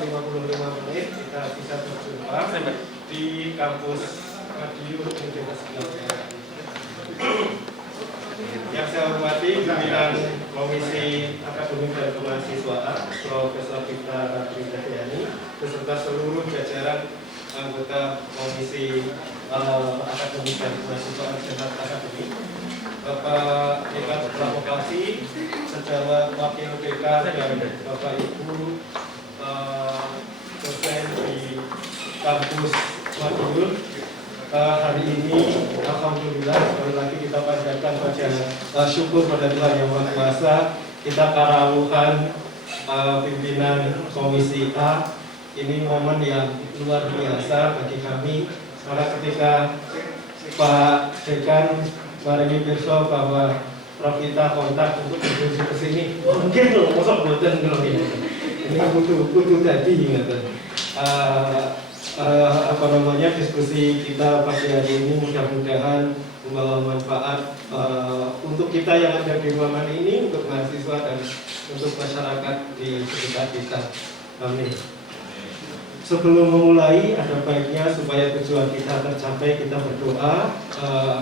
sekitar 55 menit kita bisa berjumpa di kampus Radio Universitas Indonesia. Yang saya hormati pimpinan Komisi Akademik dan Kemahasiswaan Profesor Tifta Ratri-Dahyani beserta seluruh jajaran anggota Komisi Akademik dan Kemahasiswaan Senat Akademik, Bapak Dekan Vokasi, sejawat Wakil Dekan dan Bapak Ibu dosen di kampus Madiun. Hari ini alhamdulillah sekali lagi kita panjatkan syukur pada Tuhan Yang Maha Kuasa. Kita karawuhan pimpinan Komisi A. Ini momen yang luar biasa bagi kami karena ketika Pak Dekan maringi pirsa bahwa Prof kita kontak untuk diskusi ke sini. Mungkin loh, mosok boten loh ini. Ini kudu tadi ingatan. Diskusi kita pagi hari ini mudah-mudahan membawa manfaat untuk kita yang ada di ruangan ini, untuk mahasiswa dan untuk masyarakat di sekitar kita. Amin. Sebelum memulai, ada baiknya supaya tujuan kita tercapai, kita berdoa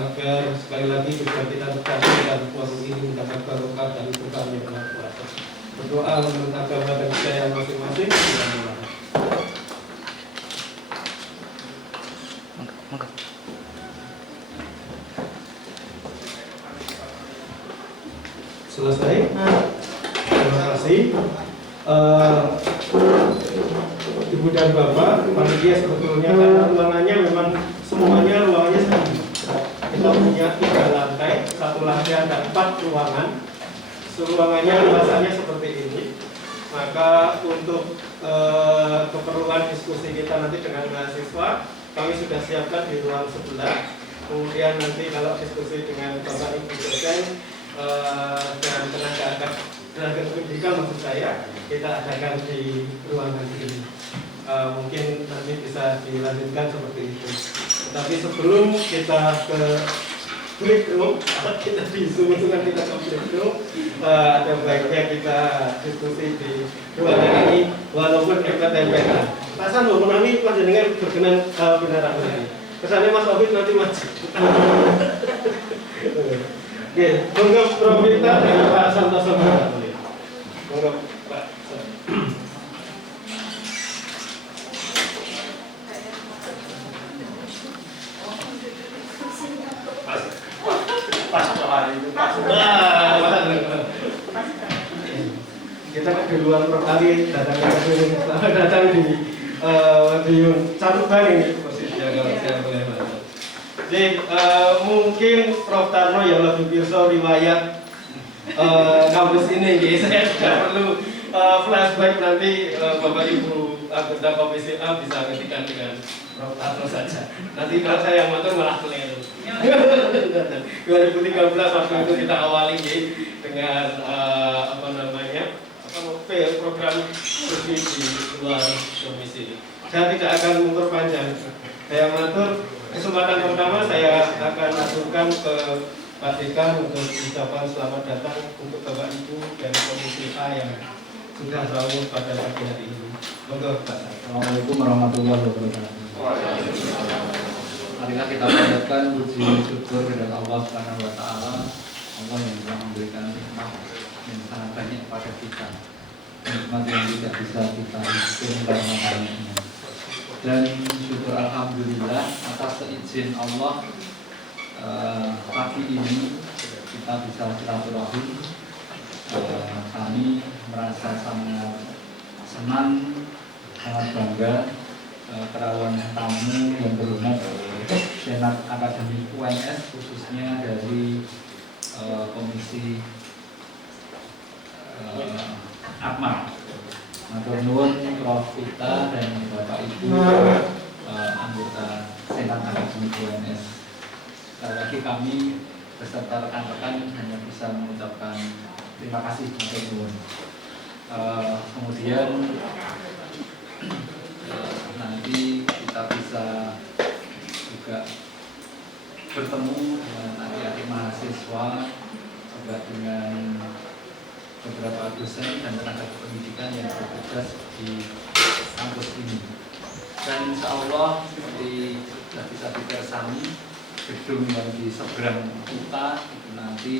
agar sekali lagi tujuan kita tercapai dan forum ini mendapat barokah dari Tuhan Yang Maha Kuasa. Berdoa menurut agama dan budaya masing-masing. Selesai. Terima kasih. Ibu dan Bapak, panitia sebetulnya karena ruangannya memang semuanya ruangannya sama. Kita punya 3 lantai, 1 lantai ada 4 ruangan. Ruangannya luasannya seperti ini. Maka untuk keperluan diskusi kita nanti dengan mahasiswa, kami sudah siapkan di ruang sebelah. Kemudian nanti kalau diskusi dengan Bapak Ibu dosen dan tenaga pendidikan maksud saya, kita adakan di ruangan ini. Mungkin nanti bisa dilanjutkan seperti itu. Tapi sebelum kita ke break room, kita disuruh-suruh kita ke break room, ada baiknya kita diskusi di ruangan ini walaupun tempelan. Pasan loh menami panjenengan berkenan benar ini. Kesannya Mas Obit nanti maju. Oke, monggo Prof Tifta dan Pak Santoso. Monggo Pak. Kita di luar perkali datang di Caruban ini posisinya kalau saya boleh bantu. Jadi mungkin Prof Tarno yang lebih pirsa riwayat kampus ini, jadi saya tidak perlu flashback nanti Bapak Ibu anggota Komisi A bisa ngertikan dengan Prof Tarno saja. Nanti kalau saya yang motor malah keliru. 2013 waktu itu kita awali dengan program studi di luar komisi. Saya tidak akan memperpanjang. Saya mengatur kesempatan pertama saya akan aturkan ke Pak Dekan untuk ucapan selamat datang untuk Bapak Ibu dan Komisi A yang sudah rawuh pada pagi hari ini. Monggo Pak. Assalamualaikum warahmatullahi wabarakatuh. Marilah kita panjatkan puji syukur kepada Allah Subhanahu wa taala, Allah yang telah memberikan nikmat yang sangat banyak pada kita. Nikmat yang tidak bisa kita hitung karena banyaknya. Dan syukur alhamdulillah atas seizin Allah pagi ini kita bisa silaturahim. Kami merasa sangat senang, sangat bangga kerawuhan tamu yang berhormat Senat Akademik UNS, khususnya dari Komisi Akmal. Matur nuwun Prof Tifta dan Bapak Ibu anggota Senat Akademik UNS. Sekali lagi kami beserta rekan-rekan hanya bisa mengucapkan terima kasih. Matur nuwun. Kemudian nanti kita bisa juga bertemu dengan adik-adik mahasiswa, juga dengan beberapa dosen dan tenaga pendidikan yang bertugas di kampus ini. Dan insya Allah seperti sudah bisa dikersami, gedung yang di seberang kita itu nanti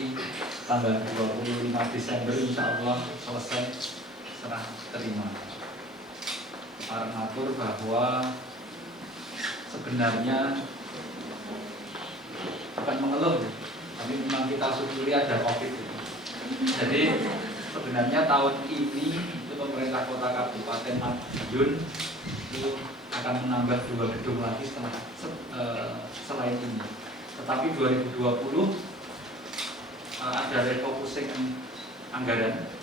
tanggal 25 Desember insya Allah selesai serah terima. Para ngatur bahwa sebenarnya bukan mengeluh, tapi memang kita syukuri ada COVID. Jadi sebenarnya tahun ini itu pemerintah kota kabupaten Madiun itu akan menambah 2 gedung lagi selain ini. Tetapi 2020 ada refocusing anggaran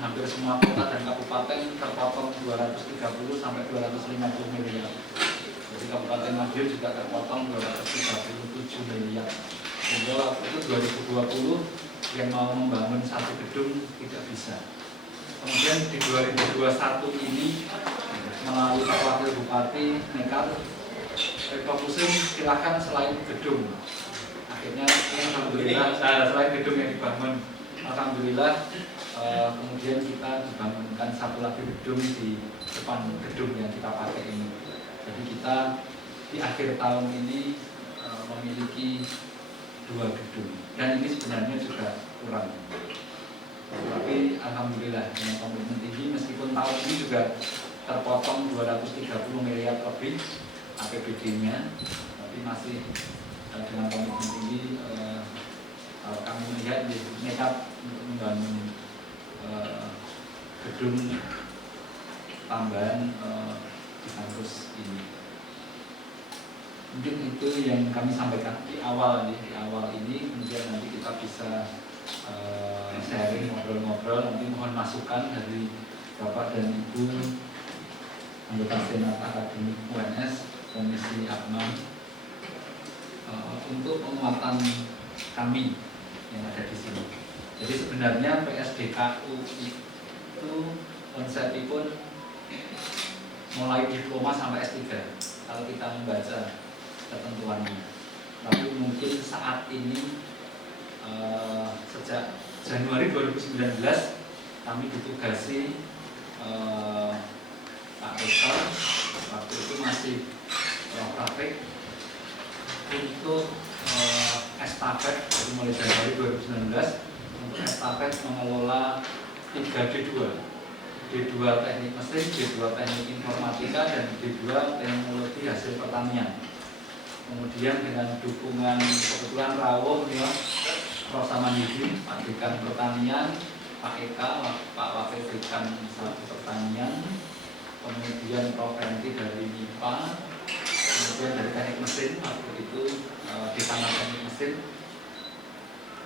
hampir semua kota dan kabupaten terpotong 230 sampai 250 miliar. Jadi Kabupaten Madiun juga terpotong 237 miliar. Sehingga itu 2020 yang mau membangun satu gedung tidak bisa. Kemudian di 2021 ini melalui Pak Wakil Bupati nekat refocusing silakan selain gedung. Akhirnya alhamdulillah selain gedung yang dibangun, alhamdulillah kemudian kita dibangunkan satu lagi gedung di depan gedung yang kita pakai ini. Jadi kita di akhir tahun ini memiliki 2 gedung dan ini sebenarnya juga kurang. Tapi alhamdulillah dengan komitmen tinggi meskipun tahun ini juga terpotong 230 miliar lebih APBD-nya, tapi masih dengan komitmen tinggi kami melihat nekat untuk membangun gedung tambahan di kampus ini. Mungkin itu yang kami sampaikan di awal ini, kemudian nanti kita bisa sharing, ngobrol-ngobrol, nanti mohon masukan dari Bapak dan Ibu anggota Senat Akademik UNS Komisi Akma untuk penguatan kami yang ada di sini. Jadi sebenarnya PSDKU itu konsepnya pun mulai diploma sampai S3 kalau kita membaca ketentuannya. Tapi mungkin saat ini sejak Januari 2019 kami ditugasi Pak Rektor waktu itu masih praktek untuk estafet dari mulai Januari 2019 untuk estafet mengelola 3 D2 teknik mesin, D2 teknik informatika dan D2 teknologi hasil pertanian. Kemudian dengan dukungan kebetulan rawuh ya Prof. Samanhudi, Pak Dekan Pertanian, Pak Eka, Pak Wakil Dekan Pertanian, kemudian Prof. Enti dari MIPA, kemudian dari teknik mesin waktu itu di sana teknik mesin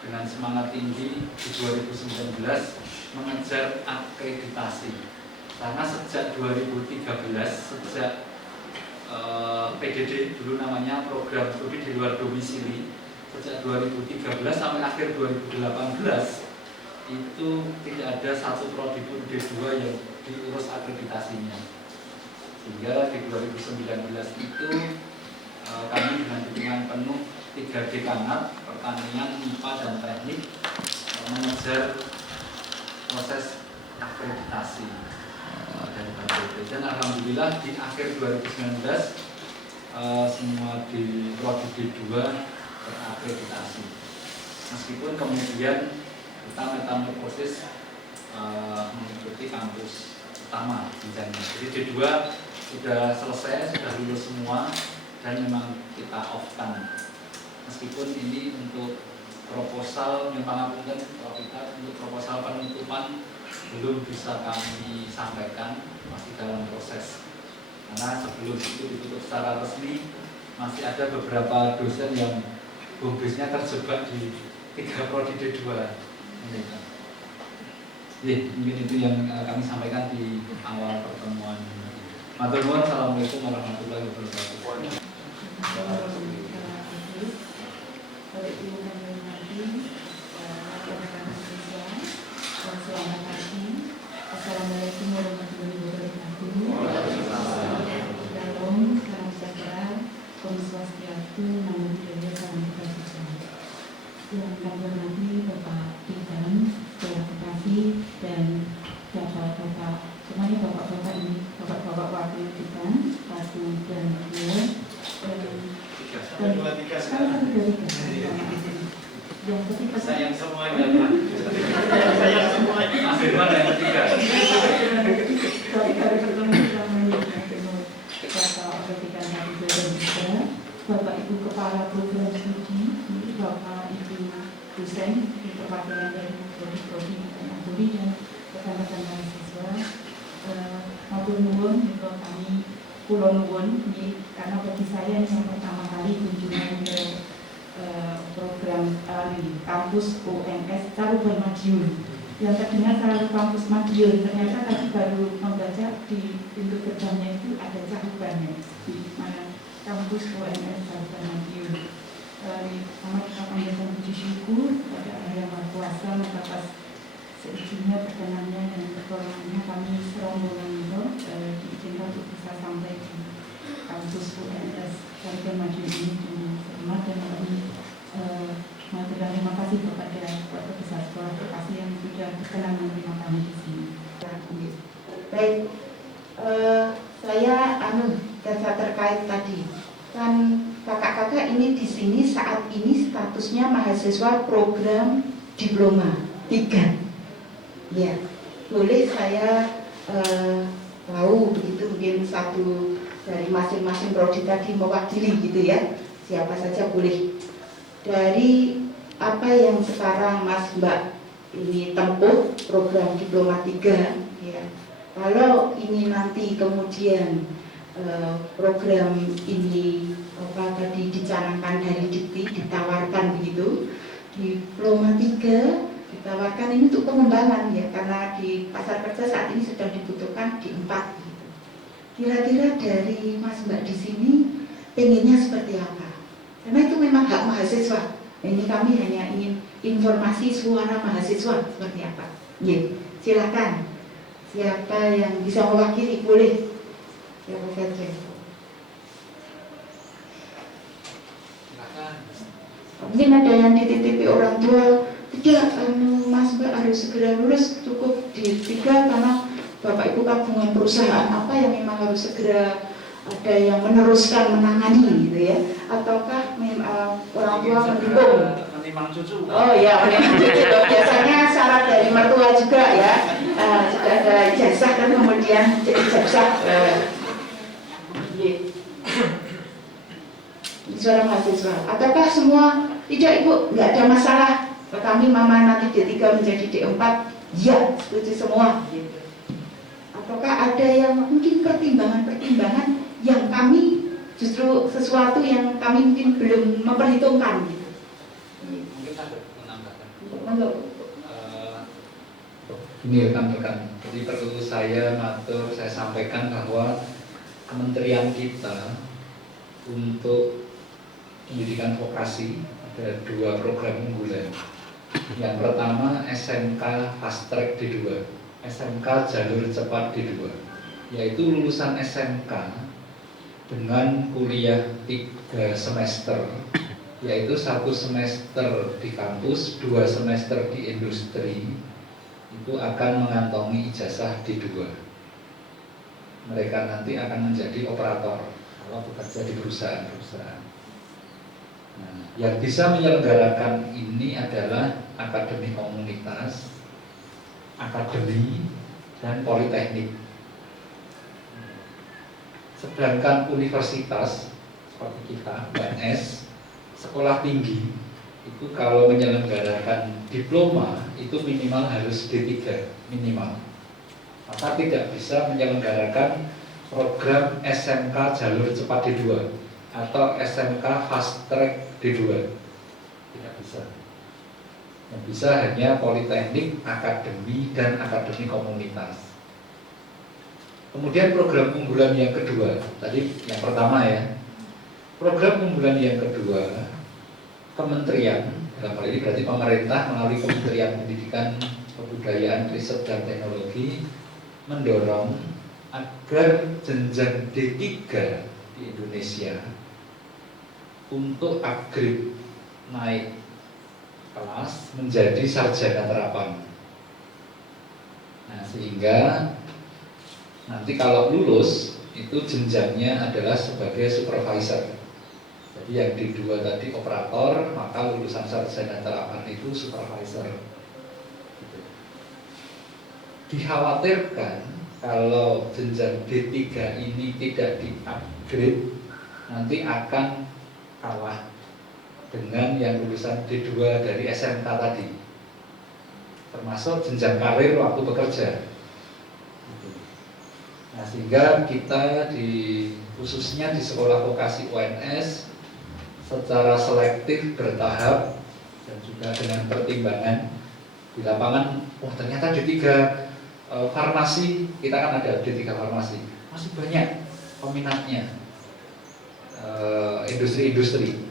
dengan semangat tinggi di 2019 mengejar akreditasi karena sejak 2013 sejak PDD dulu namanya program studi di luar domisili sejak 2013 sampai akhir 2018 itu tidak ada satu prodi pun D2 yang diurus akreditasinya, sehingga di 2019 itu kami dengan dukungan penuh 3 dekanat pertanian, MIPA dan teknik mengejar proses akreditasi dari BPD. Dan alhamdulillah di akhir 2019 semua di prodi D2 terakreditasi. Meskipun kemudian kita metamorfosis mengikuti kampus utama jenjangnya. Jadi D2 sudah selesai, sudah lulus semua dan memang kita off-kan. Meskipun ini untuk proposal yang pangapunten kita untuk proposal penutupan belum bisa kami sampaikan, masih dalam proses. Karena sebelum itu ditutup secara resmi masih ada beberapa dosen yang bumdesnya terjebak di 3 prodi D2. Mungkin itu yang kami sampaikan di awal pertemuan. Matur nuwun, assalamualaikum warahmatullahi wabarakatuh. Selamat pagi. Assalamualaikum warahmatullahi wabarakatuh. Shalom, salam sejahtera, Om Swastiastu, Namo Buddhaya, salam kebajikan. Yang kami hormati Bapak Dekan, Dewan Bupati dan Bapak-bapak, semuanya bapak-bapak ini, Bapak Yang ketiga, Sayang semuanya, Pak. Sayang semuanya. Ambil mana yang ketiga? dari pertemuan yang Bapak Berikan Hati dan juga Bapak Ibu Kepala Program Studi, Bapak Ibu dosen di perwakilan dari prodi dan Ampuri dan rekan-rekan mahasiswa, matur nuwun juga kami kula nuwun karena bagi saya ini yang pertama kali kunjungan ke program kampus UNS Caruban Madiun. Yang terdengar selalu kampus Madiun, ternyata tadi baru membaca di pintu gerbangnya itu ada carubannya di mana kampus UNS Caruban Madiun. Pertama kita panjatkan puji syukur pada Allah Yang Maha Kuasa atas seizinnya perkenannya dan pertolongannya kami serombongan itu diizinkan untuk bisa sampai di kampus UNS Caruban Madiun ini dengan selamat, dan kami terima kasih kepada Bapak Besar Sekolah Vokasi yang sudah berkenan menerima kami di sini. Baik, saya data terkait tadi kan kakak-kakak ini di sini saat ini statusnya mahasiswa program diploma 3. Ya, boleh saya tahu begitu mungkin satu dari masing-masing prodi tadi mewakili gitu ya, siapa saja boleh. Dari apa yang sekarang Mas Mbak ini tempuh program diploma 3 ya. Kalau ini nanti kemudian program ini apa tadi dicanangkan dari Dikti ditawarkan begitu, diploma 3 ditawarkan ini untuk pengembangan ya, karena di pasar kerja saat ini sedang dibutuhkan di 4 gitu. Kira-kira dari Mas Mbak di sini pengennya seperti apa? Karena itu memang hak mahasiswa. Ini kami hanya ingin informasi suara mahasiswa seperti apa. Ya, silakan. Siapa yang bisa mewakili boleh. Siapa saja. Mungkin ada yang dititipi orang tua, tidak, Mas Mbak harus segera lulus, cukup di 3 karena Bapak Ibu gabungan perusahaan apa yang memang harus segera ada yang meneruskan menangani gitu ya, ataukah orang tua mendukung? Menimang cucu. Oh ya, menimang cucu. Biasanya syarat dari mertua juga ya, sudah ada ijazah kan kemudian jadi ijazah. Suara mahasiswa. Ataukah semua tidak Ibu, nggak ada masalah. Kami mama nanti D3 menjadi D4, ya setuju semua. Gitu. Ataukah ada yang mungkin pertimbangan-pertimbangan yang kami justru sesuatu yang kami mungkin belum memperhitungkan gitu. Mungkin ada menambahkan. Ini rekan-rekan, jadi perlu saya sampaikan bahwa kementerian kita untuk pendidikan vokasi ada 2 program unggulan. Yang pertama SMK Fast Track D2, SMK Jalur Cepat D2, yaitu lulusan SMK dengan kuliah 3 semester, yaitu 1 semester di kampus, 2 semester di industri, itu akan mengantongi ijazah D2. Mereka nanti akan menjadi operator kalau bekerja di perusahaan-perusahaan. Nah, yang bisa menyelenggarakan ini adalah akademi komunitas, akademi, dan politeknik. Sedangkan universitas seperti kita, UNS, sekolah tinggi, itu kalau menyelenggarakan diploma itu minimal harus D3 minimal. Maka tidak bisa menyelenggarakan program SMK Jalur Cepat D2 atau SMK Fast Track D2. Tidak bisa. Yang bisa hanya politeknik, akademi, dan akademi komunitas. Kemudian program unggulan yang kedua, tadi yang pertama ya. Program unggulan yang kedua, kementerian, dalam hal ini berarti pemerintah melalui Kementerian Pendidikan, Kebudayaan, Riset, dan Teknologi mendorong agar jenjang D3 di Indonesia untuk upgrade naik kelas menjadi sarjana terapan. Nah, sehingga nanti kalau lulus itu jenjangnya adalah sebagai supervisor. Jadi yang D2 tadi operator, maka lulusan sarjana terapan itu supervisor. Gitu. Dikhawatirkan kalau jenjang D3 ini tidak di-upgrade, nanti akan kalah dengan yang lulusan D2 dari SMK tadi, termasuk jenjang karir waktu bekerja. Nah, sehingga kita khususnya di sekolah vokasi UNS secara selektif bertahap dan juga dengan pertimbangan di lapangan, ternyata D3 farmasi, kita kan ada D3 farmasi, masih banyak peminatnya, industri-industri.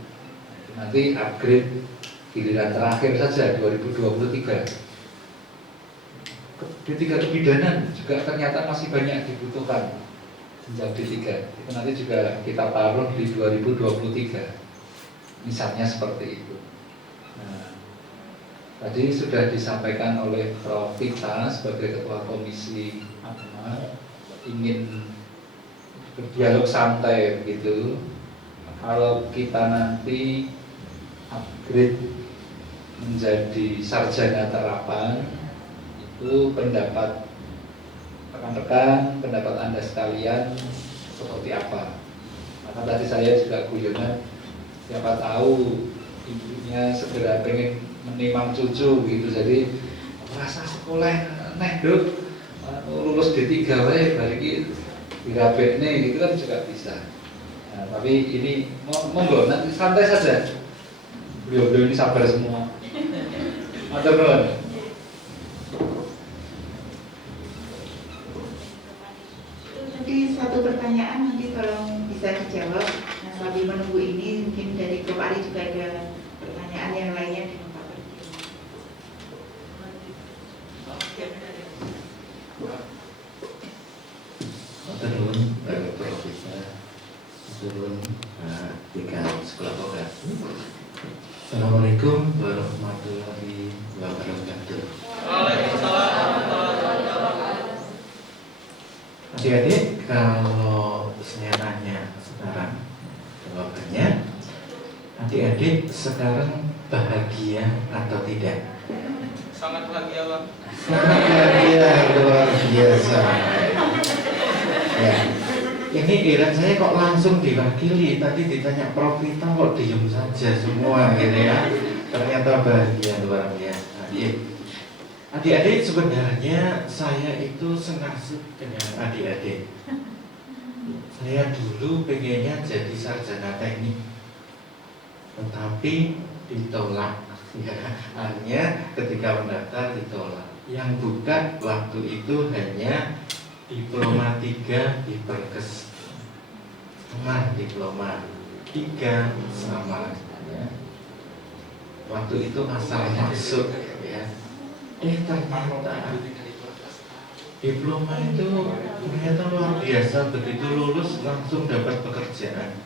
Nanti upgrade giliran terakhir saja 2023. D3 kebidanan juga ternyata masih banyak dibutuhkan jenjang D3. Itu nanti juga kita taruh di 2023. Misalnya seperti itu. Nah, tadi sudah disampaikan oleh Prof. Vita sebagai Ketua Komisi Agama, ingin berdialog santai begitu. Kalau kita nanti upgrade menjadi sarjana terapan, itu pendapat rekan-rekan, pendapat Anda sekalian seperti apa? Maka tadi saya juga guyonan, siapa tahu ibunya segera pengen menimang cucu gitu, jadi rasa sekolah neh dok lulus D3 wae bari dirabekne gitu kan juga bisa. Nah, tapi ini monggo nanti santai saja. Beliau-beliau ini sabar semua. Matur nuwun. Jadi satu pertanyaan nanti tolong bisa dijawab. Nah, sambil menunggu ini mungkin dari Prof. Ari juga ada pertanyaan yang lainnya di tempat kerja. Matur nuwun Bapak Profesor. Matur nuwun dekan sekolah vokasi. Assalamualaikum warahmatullahi wabarakatuh. Adik-adik, kalau saya tanya sekarang jawabannya, adik-adik sekarang bahagia atau tidak? Sangat bahagia, Bang. Sangat bahagia, luar biasa. Ya, ini giliran saya kok langsung diwakili. Tadi ditanya Prof. Vita kok diem saja semua gitu ya. Ternyata bahagia luar biasa. Adik-adik, sebenarnya saya itu senasib dengan adik-adik. Saya dulu pengennya jadi sarjana teknik, tetapi ditolak. Ya, hanya ketika mendaftar ditolak. Yang buka waktu itu hanya diploma 3 di Perkes, setengah diploma 3 sama ya. Waktu itu asal masuk ya. Ternyata diploma itu ternyata luar biasa, begitu lulus langsung dapat pekerjaan.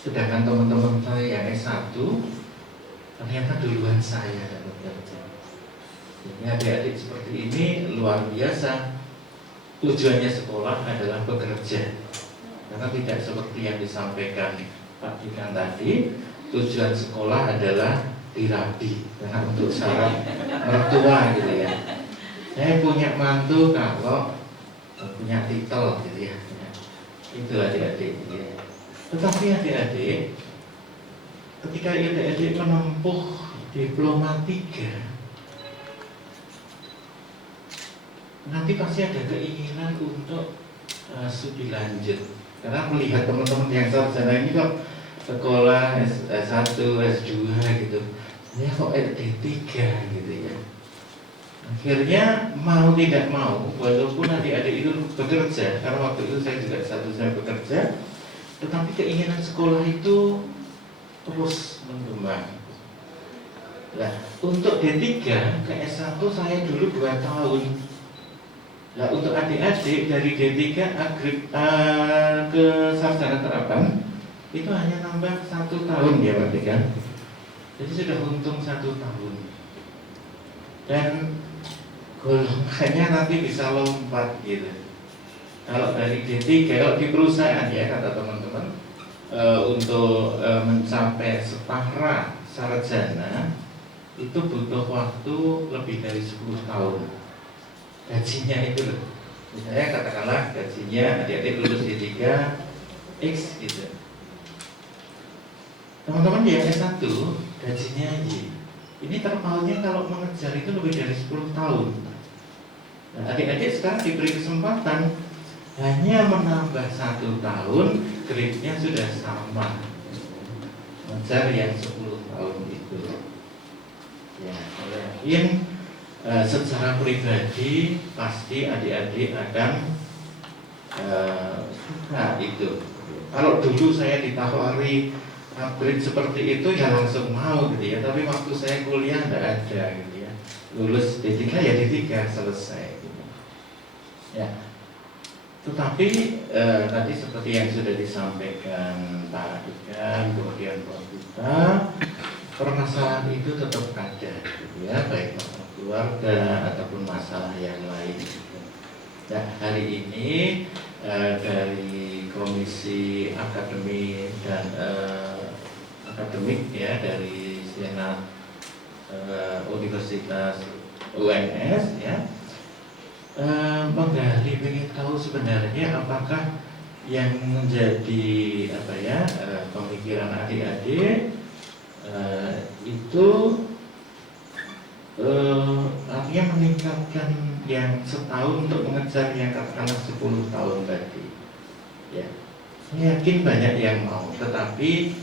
Sedangkan teman-teman saya yang S1 ternyata duluan saya dapat kerja. Ini adik-adik seperti ini luar biasa. Tujuannya sekolah adalah bekerja, karena tidak seperti yang disampaikan Pak Dikan tadi. Tujuan sekolah adalah dirabi, karena untuk syarat mertua gitu ya. Saya punya mantu kalau punya titel gitu ya. Itu adik-adik ya. Tetapi adik-adik, ketika adik-adik menempuh diploma 3, nanti pasti ada keinginan untuk studi lanjut. Karena melihat teman-teman yang sarjana ini kok sekolah S1, S2 gitu, ya kok D3 gitu ya. Akhirnya mau tidak mau, walaupun adik-adik itu bekerja, karena waktu itu saya juga saya bekerja, tetapi keinginan sekolah itu terus menggema. Nah, untuk D3 ke S1 saya dulu 2 tahun. Nah, untuk adik-adik dari D3 ke sarjana terapan itu hanya nambah 1 tahun ya Pak Dekan. Jadi sudah untung 1 tahun. Dan golongannya nanti bisa lompat gitu. Kalau dari D3, kalau di perusahaan ya kata teman-teman, untuk mencapai setara sarjana itu butuh waktu lebih dari 10 tahun. Gajinya itu loh. Misalnya katakanlah gajinya adik-adik lulus D3 X gitu. Teman-teman di S1 gajinya Y. Ini terpautnya kalau mengejar itu lebih dari 10 tahun. Nah, adik-adik sekarang diberi kesempatan hanya menambah 1 tahun, grade-nya sudah sama. Mengejar yang 10 tahun itu. Ya, saya yakin secara pribadi pasti adik-adik akan suka itu. Kalau dulu saya ditawari upgrade seperti itu ya langsung mau gitu ya. Tapi waktu saya kuliah tidak ada gitu ya. Lulus D3 ya D3 selesai. Gitu. Ya. Tetapi tadi seperti yang sudah disampaikan Pak Ikan, kemudian Pak Buta, permasalahan itu tetap ada, gitu ya, baik masalah keluarga ataupun masalah yang lain. Gitu. Nah, hari ini dari Komisi Akademik dan Akademik ya dari Senat Universitas UNS ya menggali ingin tahu sebenarnya apakah yang menjadi apa ya pemikiran adik-adik itu artinya meningkatkan yang setahun untuk mengejar yang katakanlah 10 tahun tadi ya. Saya yakin banyak yang mau, tetapi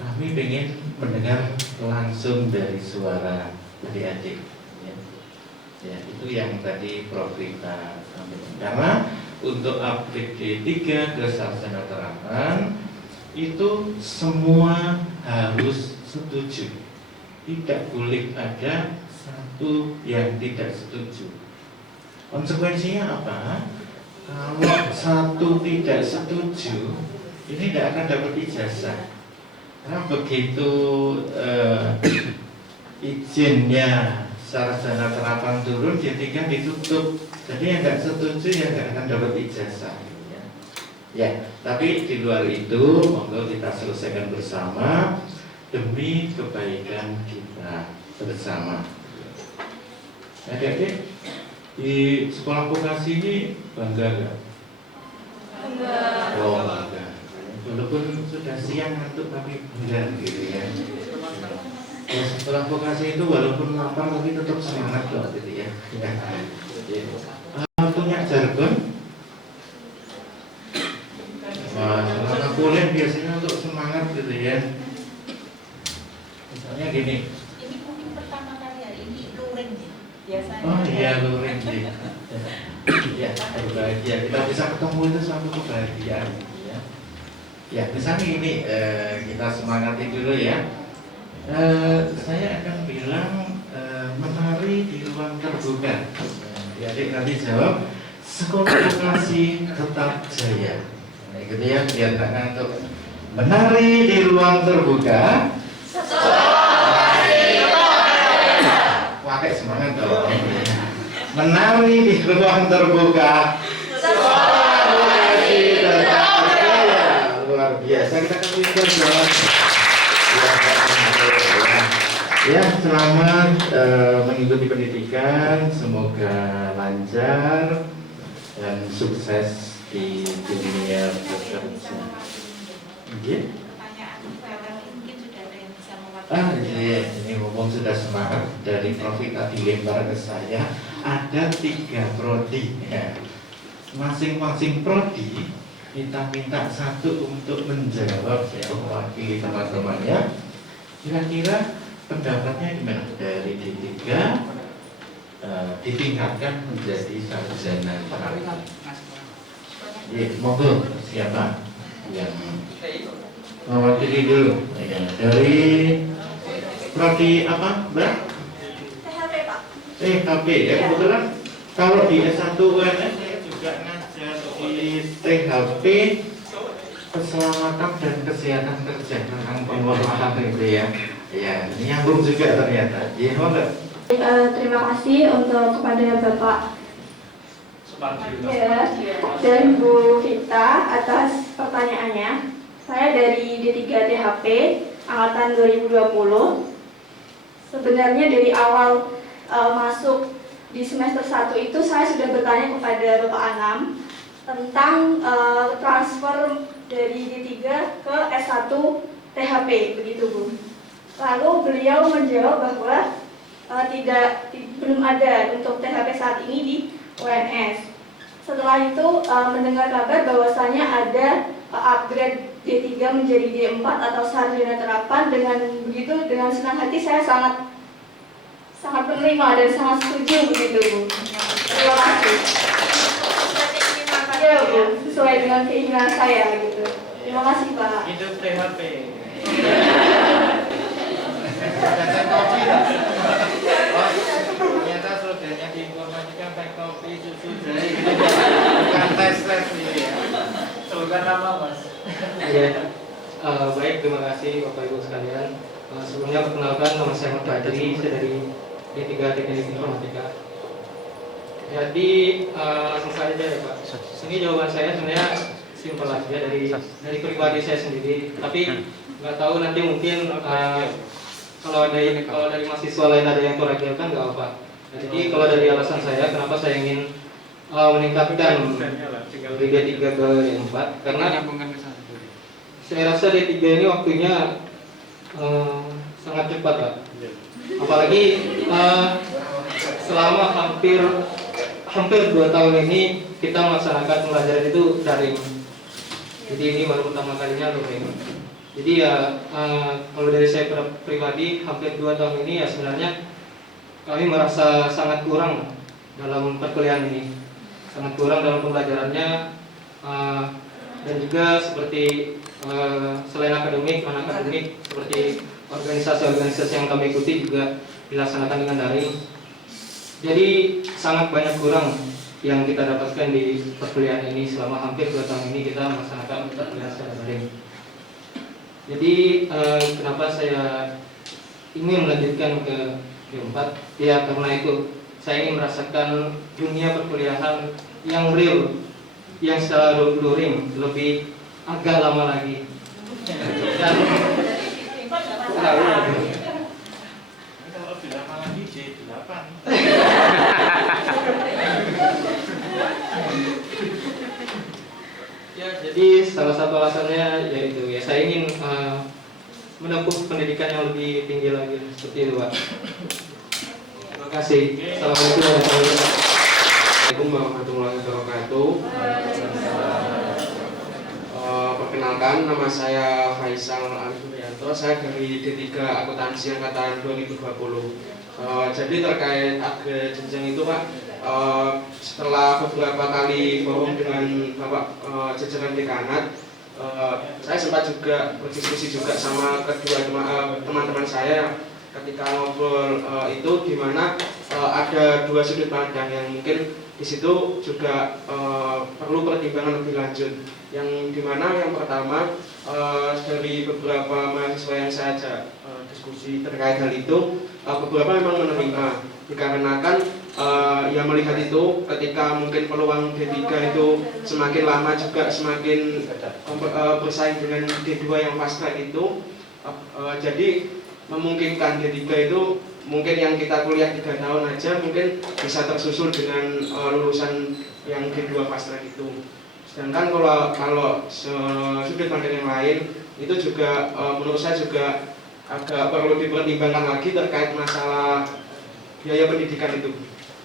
kami ingin mendengar langsung dari suara adik-adik ya. Ya, itu yang tadi Prof Rita sampaikan. Karena untuk upgrade D3 ke sarjana terapan itu semua harus setuju. Tidak boleh ada satu yang tidak setuju. Konsekuensinya apa? Kalau satu tidak setuju, ini tidak akan dapat ijazah. Karena begitu izinnya sarjana terapan turun, D3 ditutup. Jadi yang nggak setuju yang nggak akan dapat ijazah. Ya, tapi di luar itu, monggo kita selesaikan bersama demi kebaikan kita bersama. Adik-adik di sekolah vokasi ini bangga nggak? Bangga. Oh, bangga. Walaupun sudah siang ngantuk tapi bangga gitu ya. Ya, sekolah vokasi itu walaupun lapar tapi tetap semangat loh gitu ya. Punya jargon? Wah, selama kuliah biasanya untuk semangat gitu ya. Misalnya gini. Ini mungkin pertama kali hari ini luring ya. Biasanya. Oh iya luring ya. Ya, bahagia. Kita bisa ketemu itu suatu kebahagiaan. Ya, ya misalnya ini kita semangati dulu ya. Saya akan bilang menari di ruang terbuka. Adik nanti jawab sekolah vokasi tetap jaya. Nah, gitu ya biar tak ngantuk. Menari di ruang terbuka. Pakai semangat dong. Menari di ruang terbuka. Sekolah vokasi tetap jaya. Luar biasa kita kembalikan dong. Ya, selamat mengikuti pendidikan, semoga lancar dan sukses di dunia bekerja. Iya? Pertanyaan mungkin sudah ada yang bisa mewakili. Iya, ini ngomong sudah semangat dari Prof tadi dilempar ke saya. Ada 3 prodi, ya. Masing-masing prodi kita minta satu untuk menjawab ya, mewakili teman-temannya. Kira-kira pendapatnya gimana dari D3 ditingkatkan menjadi sarjana terapan? Ya, monggo siapa yang mewakili dulu? Ya, dari prodi apa, Mbak? THP Pak. THP ya, kebetulan kalau di S1 UNS saya juga ngajar di THP keselamatan dan kesehatan kerja tentang pengolahan itu ya. Ya, ini nyambung juga ternyata. Iya, enggak? Terima kasih untuk kepada Bapak ya, dan Bu Vita atas pertanyaannya. Saya dari D3 THP angkatan 2020. Sebenarnya dari awal masuk di semester 1 itu saya sudah bertanya kepada Bapak Anam tentang transfer dari D3 ke S1 THP, begitu Bu. Lalu beliau menjawab bahwa belum ada untuk THP saat ini di UNS. Setelah itu mendengar kabar bahwasanya ada upgrade D3 menjadi D4 atau sarjana terapan. Dengan begitu, dengan senang hati saya sangat menerima dan sangat setuju begitu Bu. Terima kasih. Ya Bu, sesuai dengan keinginan saya gitu. Terima kasih Pak. Hidup THP. Ternyata saudaranya diinformasikan teh kopi susu jahe, bukan tes ini ya. Slogan apa Mas? Ya, baik, terima kasih Bapak Ibu sekalian. Sebelumnya perkenalkan, nama saya Ahmad Badri, saya dari D3 Teknik Informatika. Jadi langsung saja ya Pak. Ini jawaban saya sebenarnya simpel aja dari pribadi saya sendiri. Tapi nggak tahu nanti mungkin kalau dari mahasiswa lain ada yang koreksi kan nggak apa. Jadi kalau dari alasan saya, kenapa saya ingin meningkatkan dari D3 ke D4, karena saya rasa D3 ini waktunya sangat cepat Pak. Apalagi selama hampir 2 tahun ini kita melaksanakan pembelajaran itu daring. Jadi ini baru pertama kalinya luring. Jadi ya kalau dari saya pribadi hampir 2 tahun ini ya sebenarnya kami merasa sangat kurang dalam perkuliahan ini, sangat kurang dalam pembelajarannya, dan juga seperti selain akademik, non akademik seperti organisasi-organisasi yang kami ikuti juga dilaksanakan dengan daring. Jadi sangat banyak kurang yang kita dapatkan di perkuliahan ini. Selama hampir 2 tahun ini kita melaksanakan perkuliahan secara daring. Jadi kenapa saya ingin melanjutkan ke D4? Ya karena itu saya ingin merasakan dunia perkuliahan yang real, yang secara luring, lebih agak lama lagi. Dan Kalau lebih lama lagi J8. ya jadi salah satu alasannya yaitu ya saya ingin menempuh pendidikan yang lebih tinggi lagi seperti itu Pak. Terima kasih. Assalamualaikum warahmatullahi wabarakatuh. Perkenalkan, nama saya Faisal Arifurianto. Saya dari D3 Akuntansi angkatan 2020. Jadi terkait upgrade jenjang itu Pak, setelah beberapa kali forum dengan Bapak jajaran dekanat, saya sempat juga berdiskusi juga sama kedua teman-teman saya ketika ngobrol itu, di mana ada 2 sudut pandang yang mungkin di situ juga perlu pertimbangan lebih lanjut. Yang dimana yang pertama dari beberapa mahasiswa yang saya ajak diskusi terkait hal itu, beberapa memang menerima dikarenakan yang melihat itu ketika mungkin peluang D3 itu semakin lama juga semakin bersaing dengan D2 yang fast track itu, jadi memungkinkan D3 itu mungkin yang kita kuliah 3 tahun aja mungkin bisa tersusul dengan lulusan yang D2 fast track itu. Sedangkan kalau sudut pandang yang lain itu juga menurut saya juga agak perlu dipertimbangkan lagi terkait masalah biaya pendidikan itu.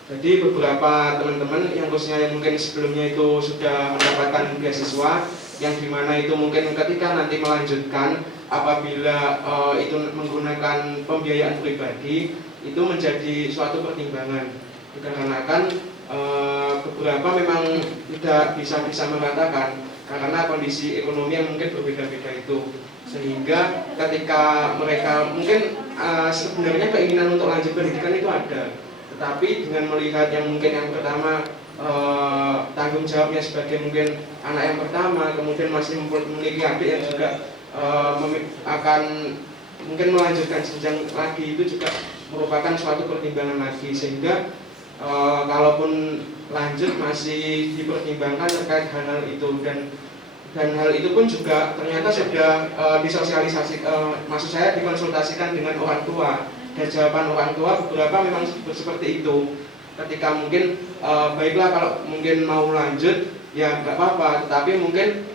Jadi beberapa teman-teman yang khususnya yang mungkin sebelumnya itu sudah mendapatkan beasiswa, yang dimana itu mungkin ketika nanti melanjutkan apabila itu menggunakan pembiayaan pribadi, itu menjadi suatu pertimbangan. Dikarenakan beberapa memang tidak bisa meratakan karena kondisi ekonomi yang mungkin berbeda-beda itu, sehingga ketika mereka mungkin sebenarnya keinginan untuk lanjut pendidikan itu ada, tetapi dengan melihat yang mungkin yang pertama tanggung jawabnya sebagai mungkin anak yang pertama, kemudian masih memiliki adik yang juga akan mungkin melanjutkan jenjang lagi, itu juga merupakan suatu pertimbangan lagi, sehingga kalaupun lanjut masih dipertimbangkan terkait hal-hal itu. Dan dan hal itu pun juga ternyata sudah disosialisasi, maksud saya dikonsultasikan dengan orang tua, dan jawaban orang tua beberapa memang seperti itu. Ketika mungkin baiklah kalau mungkin mau lanjut ya nggak apa-apa, tetapi mungkin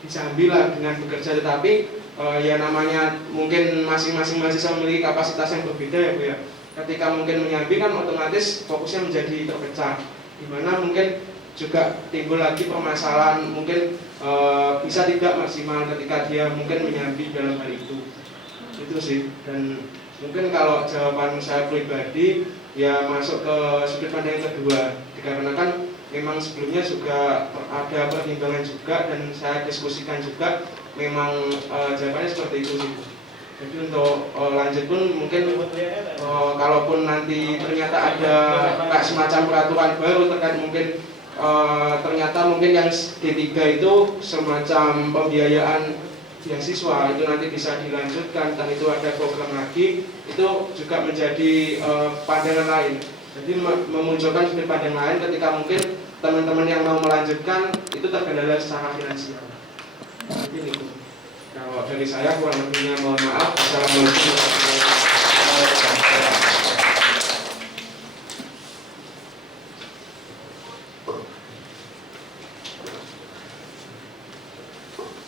disambil dengan bekerja, tetapi ya namanya mungkin masing-masing mahasiswa memiliki kapasitas yang berbeda ya Bu ya. Ketika mungkin menyambi kan otomatis fokusnya menjadi terpecah, dimana mungkin juga timbul lagi permasalahan mungkin bisa tidak maksimal ketika dia mungkin menyambi dalam hal itu sih. Dan mungkin kalau jawaban saya pribadi ya masuk ke sudut pandang yang kedua, dikarenakan memang sebelumnya juga ada pertimbangan juga dan saya diskusikan juga, memang jawabannya seperti itu sih. Jadi untuk lanjut pun mungkin kalaupun nanti ternyata ada kayak semacam peraturan baru terkait mungkin ternyata mungkin yang D3 itu semacam pembiayaan beasiswa itu nanti bisa dilanjutkan dan itu ada program lagi, itu juga menjadi pandangan lain. Jadi memunculkan sudut pandang lain ketika mungkin teman-teman yang mau melanjutkan itu terkendala secara finansial. Mungkin itu. Kalau dari saya kurang lebihnya mohon maaf. Assalamualaikum warahmatullahi wabarakatuh.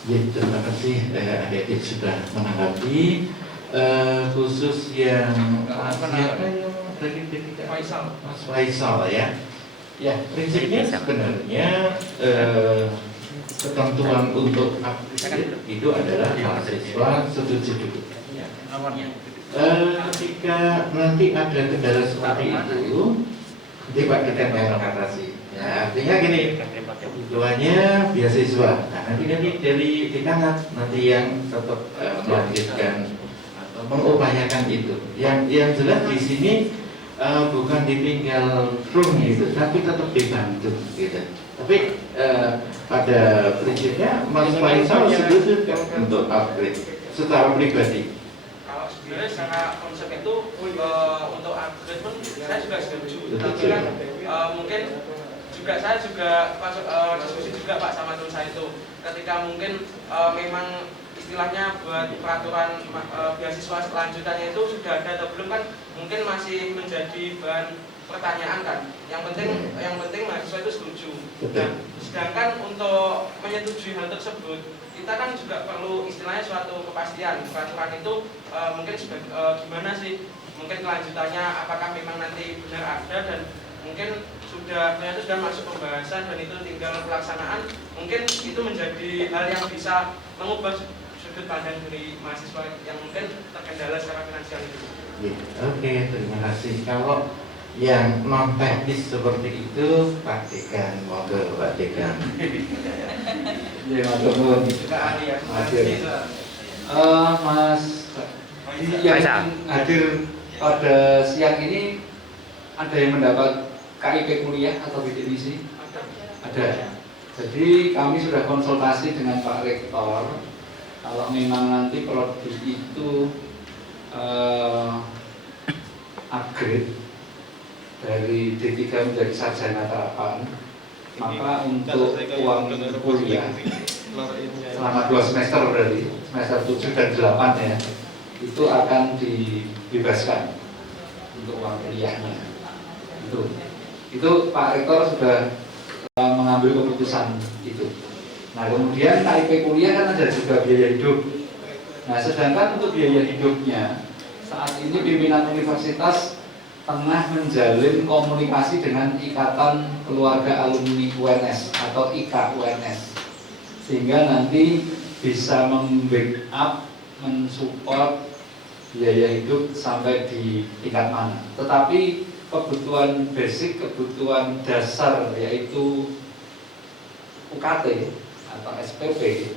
Ya, terima kasih adik-adik sudah menanggapi, khusus yang siapa yang tadi Faisal. Mas Faisal ya. Ya, prinsipnya sebenarnya ketentuan untuk upgrade itu adalah mahasiswa setuju dulu. Ketika nanti ada kendala seperti itu, dipakai dengan katasi. Ya, artinya gini, tujuannya beasiswa. Nah, nanti dari dekanat nanti yang tetap melanjutkan atau mengupayakan itu. Yang jelas di sini bukan ditinggal room gitu, tapi tetap dibantu gitu. Tapi pada prinsipnya Mas Faisal setuju untuk upgrade secara pribadi. Kalau sebenarnya secara konsep itu untuk upgrade pun saya juga setuju. Tapi kan mungkin juga saya juga diskusi juga Pak sama teman saya itu, ketika mungkin memang istilahnya buat peraturan beasiswa selanjutnya itu sudah ada atau belum kan mungkin masih menjadi bahan pertanyaan kan. Yang penting mahasiswa itu setuju. Nah, sedangkan untuk menyetujui hal tersebut kita kan juga perlu istilahnya suatu kepastian. Peraturan itu mungkin gimana sih mungkin kelanjutannya, apakah memang nanti benar ada dan mungkin ternyata sudah masuk pembahasan dan itu tinggal pelaksanaan, mungkin itu menjadi hal yang bisa mengubah sudut pandang dari mahasiswa yang mungkin terkendala secara finansial itu. Oke, terima kasih. Kalau yang non teknis seperti itu, Pak Dekan, monggo Pak Dekan. Ya, matur Mas yang hadir pada siang ini ada yang mendapat KIP kuliah atau bidik misi? Ada. Jadi kami sudah konsultasi dengan Pak Rektor. Kalau memang nanti prodi itu upgrade dari D3 menjadi sarjana terapan, maka untuk uang kuliah selama 2 semester berarti semester 7 dan 8 ya, itu akan dibebaskan untuk uang kuliahnya. Itu Pak Rektor sudah mengambil keputusan itu. Nah, kemudian KIP kuliah kan ada juga biaya hidup. Nah, sedangkan untuk biaya hidupnya saat ini pimpinan universitas tengah menjalin komunikasi dengan Ikatan Keluarga Alumni UNS atau IKA UNS, sehingga nanti bisa membackup, mensupport biaya hidup sampai di tingkat mana. Tetapi kebutuhan basic, kebutuhan dasar yaitu UKT atau SPP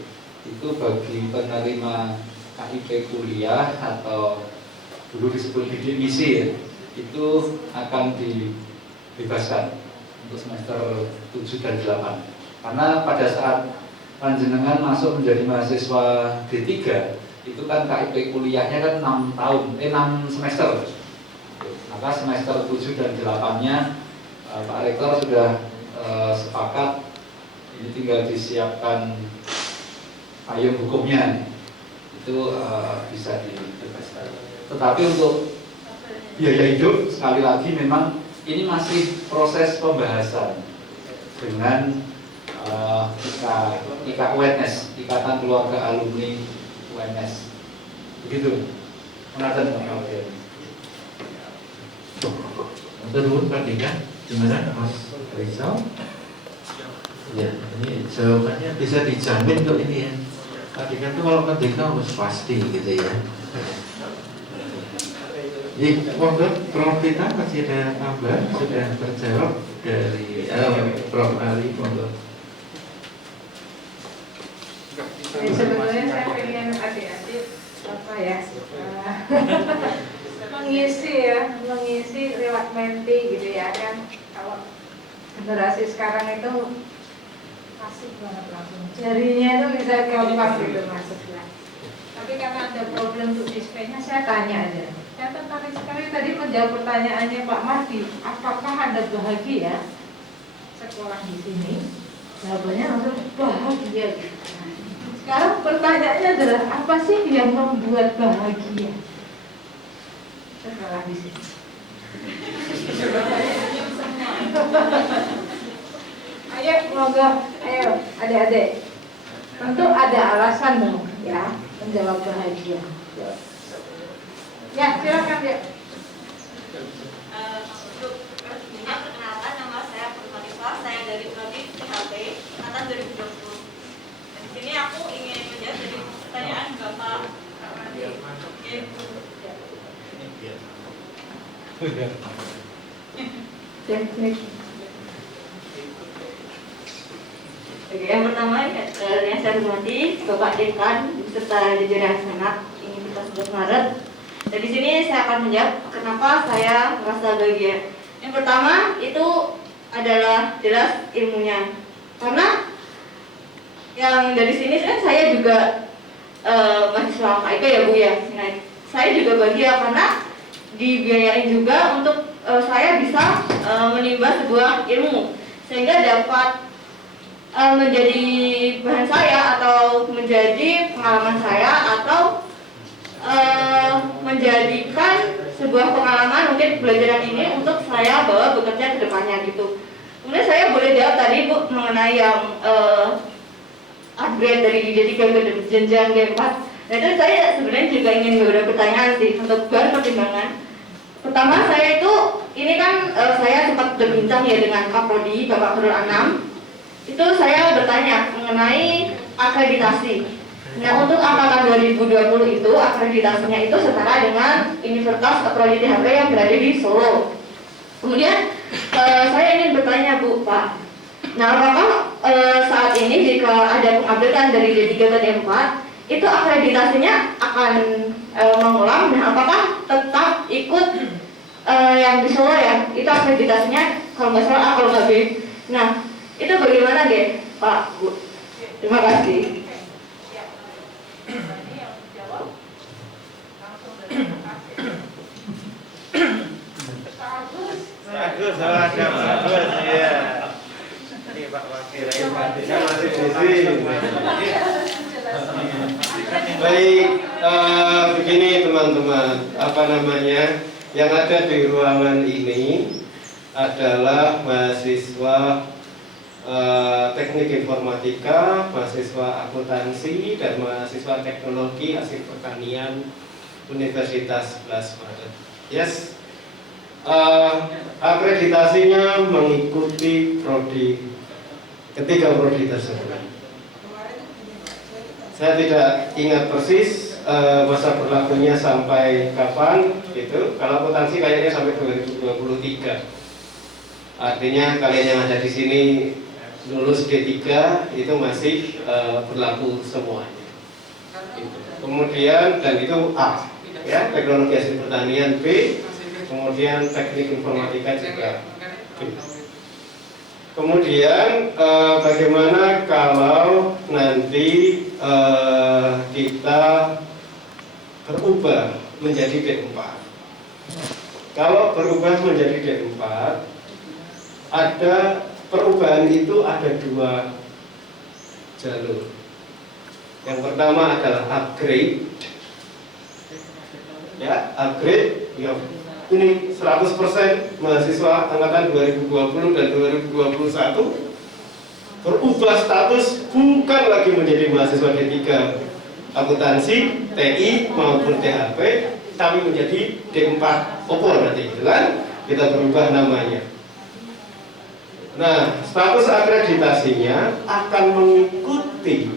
itu bagi penerima KIP kuliah atau dulu disebut bidik misi ya, itu akan dibebaskan untuk semester 7 dan 8. Karena pada saat panjenengan masuk menjadi mahasiswa D3 itu kan KIP kuliahnya kan 6 semester. Maka semester 7 dan 8-nya Pak Rektor sudah sepakat ini tinggal disiapkan payung hukumnya itu bisa dibebaskan. Tetapi untuk biaya hidup sekali lagi memang ini masih proses pembahasan dengan IKA UNS, Ikatan Keluarga Alumni UNS. Begitu. Menonton Pak Alfian. Menurut Pak Dika, gimana Mas Rizal? Ya, ini jawabannya bisa dijamin kok ini ya. Pak Dika tuh kalau Dika harus pasti gitu ya. Monggo, Prof kita masih ada tambahan, sudah terjawab dari Prof Ali, monggo. Sebenarnya saya pengen adik-adik apa ya mengisi lewat menti gitu ya kan. Kalau generasi sekarang itu asik banget langsung jarinya itu bisa gampang gitu masuknya. Tapi karena ada problem untuk displaynya, saya tanya aja. Saya tertarik sekali tadi menjawab pertanyaannya Pak Mahdi, apakah Anda bahagia sekolah di sini? Jawabannya langsung bahagia. Sekarang pertanyaannya adalah apa sih yang membuat bahagia sekolah di sini? Ayo, semoga, ayo adik-adik. Tentu ada alasan dong ya menjawab bahagia. Ya, silakan ya. Untuk resminya perkenalkan, nama saya Purwanisa, saya dari Prodi THP angkatan 2020. Di sini aku ingin menjawab dari pertanyaan Bapak Madi. Oke, yang pertama yang saya hormati Bapak Dekan beserta jajaran Senat ini kita 11 Maret. Dan di sini saya akan menjawab kenapa saya merasa bahagia. Yang pertama itu adalah jelas ilmunya. Karena yang dari sini kan saya juga mahasiswa KIP ya Bu ya. Nah, saya juga bahagia karena dibiayain juga untuk saya bisa menimba sebuah ilmu sehingga dapat menjadi bahan saya atau menjadi pengalaman saya atau menjadikan sebuah pengalaman mungkin pembelajaran ini untuk saya bawa bekerja ke depannya gitu. Kemudian saya boleh jawab tadi Bu mengenai yang upgrade dari D3 ke jenjang D4. Nah itu saya sebenarnya juga ingin beberapa pertanyaan sih untuk bahan pertimbangan. Pertama saya itu ini kan saya sempat berbincang ya dengan Kaprodi Bapak Khairul Anam. Itu saya bertanya mengenai akreditasi. Nah untuk angkatan 2020 itu akreditasinya itu setara dengan Universitas Prodi THP yang berada di Solo. Kemudian saya ingin bertanya Bu Pak, nah apakah saat ini jika ada pengupdatean dari D3 ke D4 itu akreditasinya akan mengulang? Nah apakah tetap ikut yang di Solo ya? Itu akreditasinya kalau nggak salah A kalau nggak B. Nah itu bagaimana deh Pak Bu? Terima kasih. Bagus, ya. Ini Pak Wakil, saya masih di sini. Baik, begini teman-teman, apa namanya? Yang ada di ruangan ini adalah mahasiswa teknik informatika, mahasiswa akuntansi, dan mahasiswa teknologi hasil pertanian Universitas 11 Maret. Yes. Akreditasinya mengikuti prodi ketiga prodi tersebut. Saya tidak ingat persis masa berlakunya sampai kapan gitu. Kalau akuntansi kayaknya sampai 2023. Artinya kalian yang ada di sini lulus D3 itu masih berlaku semuanya. Gitu. Kemudian dan itu A, ya teknologi hasil pertanian B. Kemudian teknik informatika juga. Kemudian bagaimana kalau nanti kita berubah menjadi D4? Kalau berubah menjadi D4, ada perubahan itu ada dua jalur. Yang pertama adalah upgrade. Ya, upgrade. Ya, ini 100% mahasiswa angkatan 2020 dan 2021 berubah status, bukan lagi menjadi mahasiswa D3 akuntansi, TI maupun THP, tapi menjadi D4 Oppo nanti, gitu kan? Kita berubah namanya. Nah, status akreditasinya akan mengikuti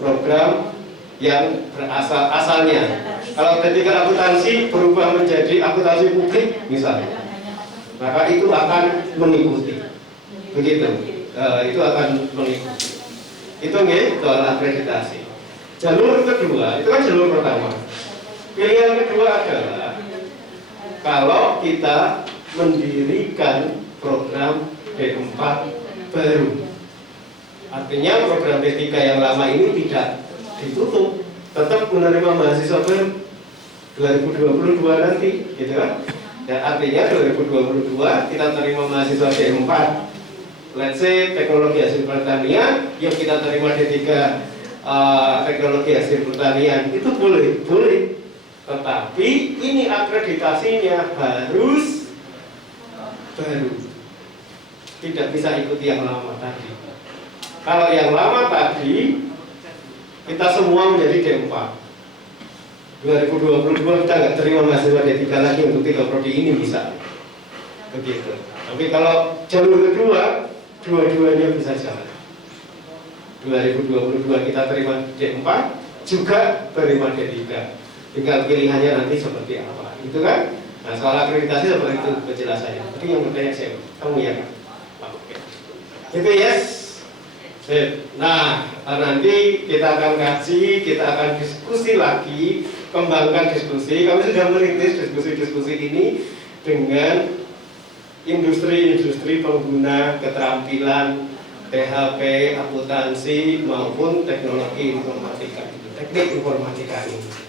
program yang asalnya. Kalau D3 akuntansi berubah menjadi akuntansi publik misalnya, maka itu akan mengikuti. Begitu. Itu akan mengikuti. Itu nih soal akreditasi. Jalur kedua, itu kan jalur pertama. Pilihan kedua adalah kalau kita mendirikan program D4 baru. Artinya program D3 yang lama ini tidak ditutup, tetap menerima mahasiswa baru 2022 nanti, gitu kan? Dan artinya 2022 kita terima mahasiswa D4. Let's say teknologi hasil pertanian, yuk kita terima D3 teknologi hasil pertanian, itu boleh. Tetapi ini akreditasinya harus baru, tidak bisa ikuti yang lama tadi. Kalau yang lama tadi kita semua menjadi D4. 2022 kita nggak terima mahasiswa D3 lagi untuk 3 prodi ini bisa. Begitu. Tapi kalau jalur kedua, dua-duanya bisa jalan. 2022 kita terima D4, juga terima D3. Tinggal pilihannya nanti seperti apa, gitu kan? Nah, soal akreditasi seperti itu penjelasannya. Tapi yang bertanya saya, kamu ya kan? Oke. Itu yes. Nah, nanti kita akan kaji, kita akan diskusi lagi, kembangkan diskusi. Kami sudah merintis diskusi-diskusi ini dengan industri-industri pengguna keterampilan THP, akuntansi maupun teknologi informatika, teknik informatika ini.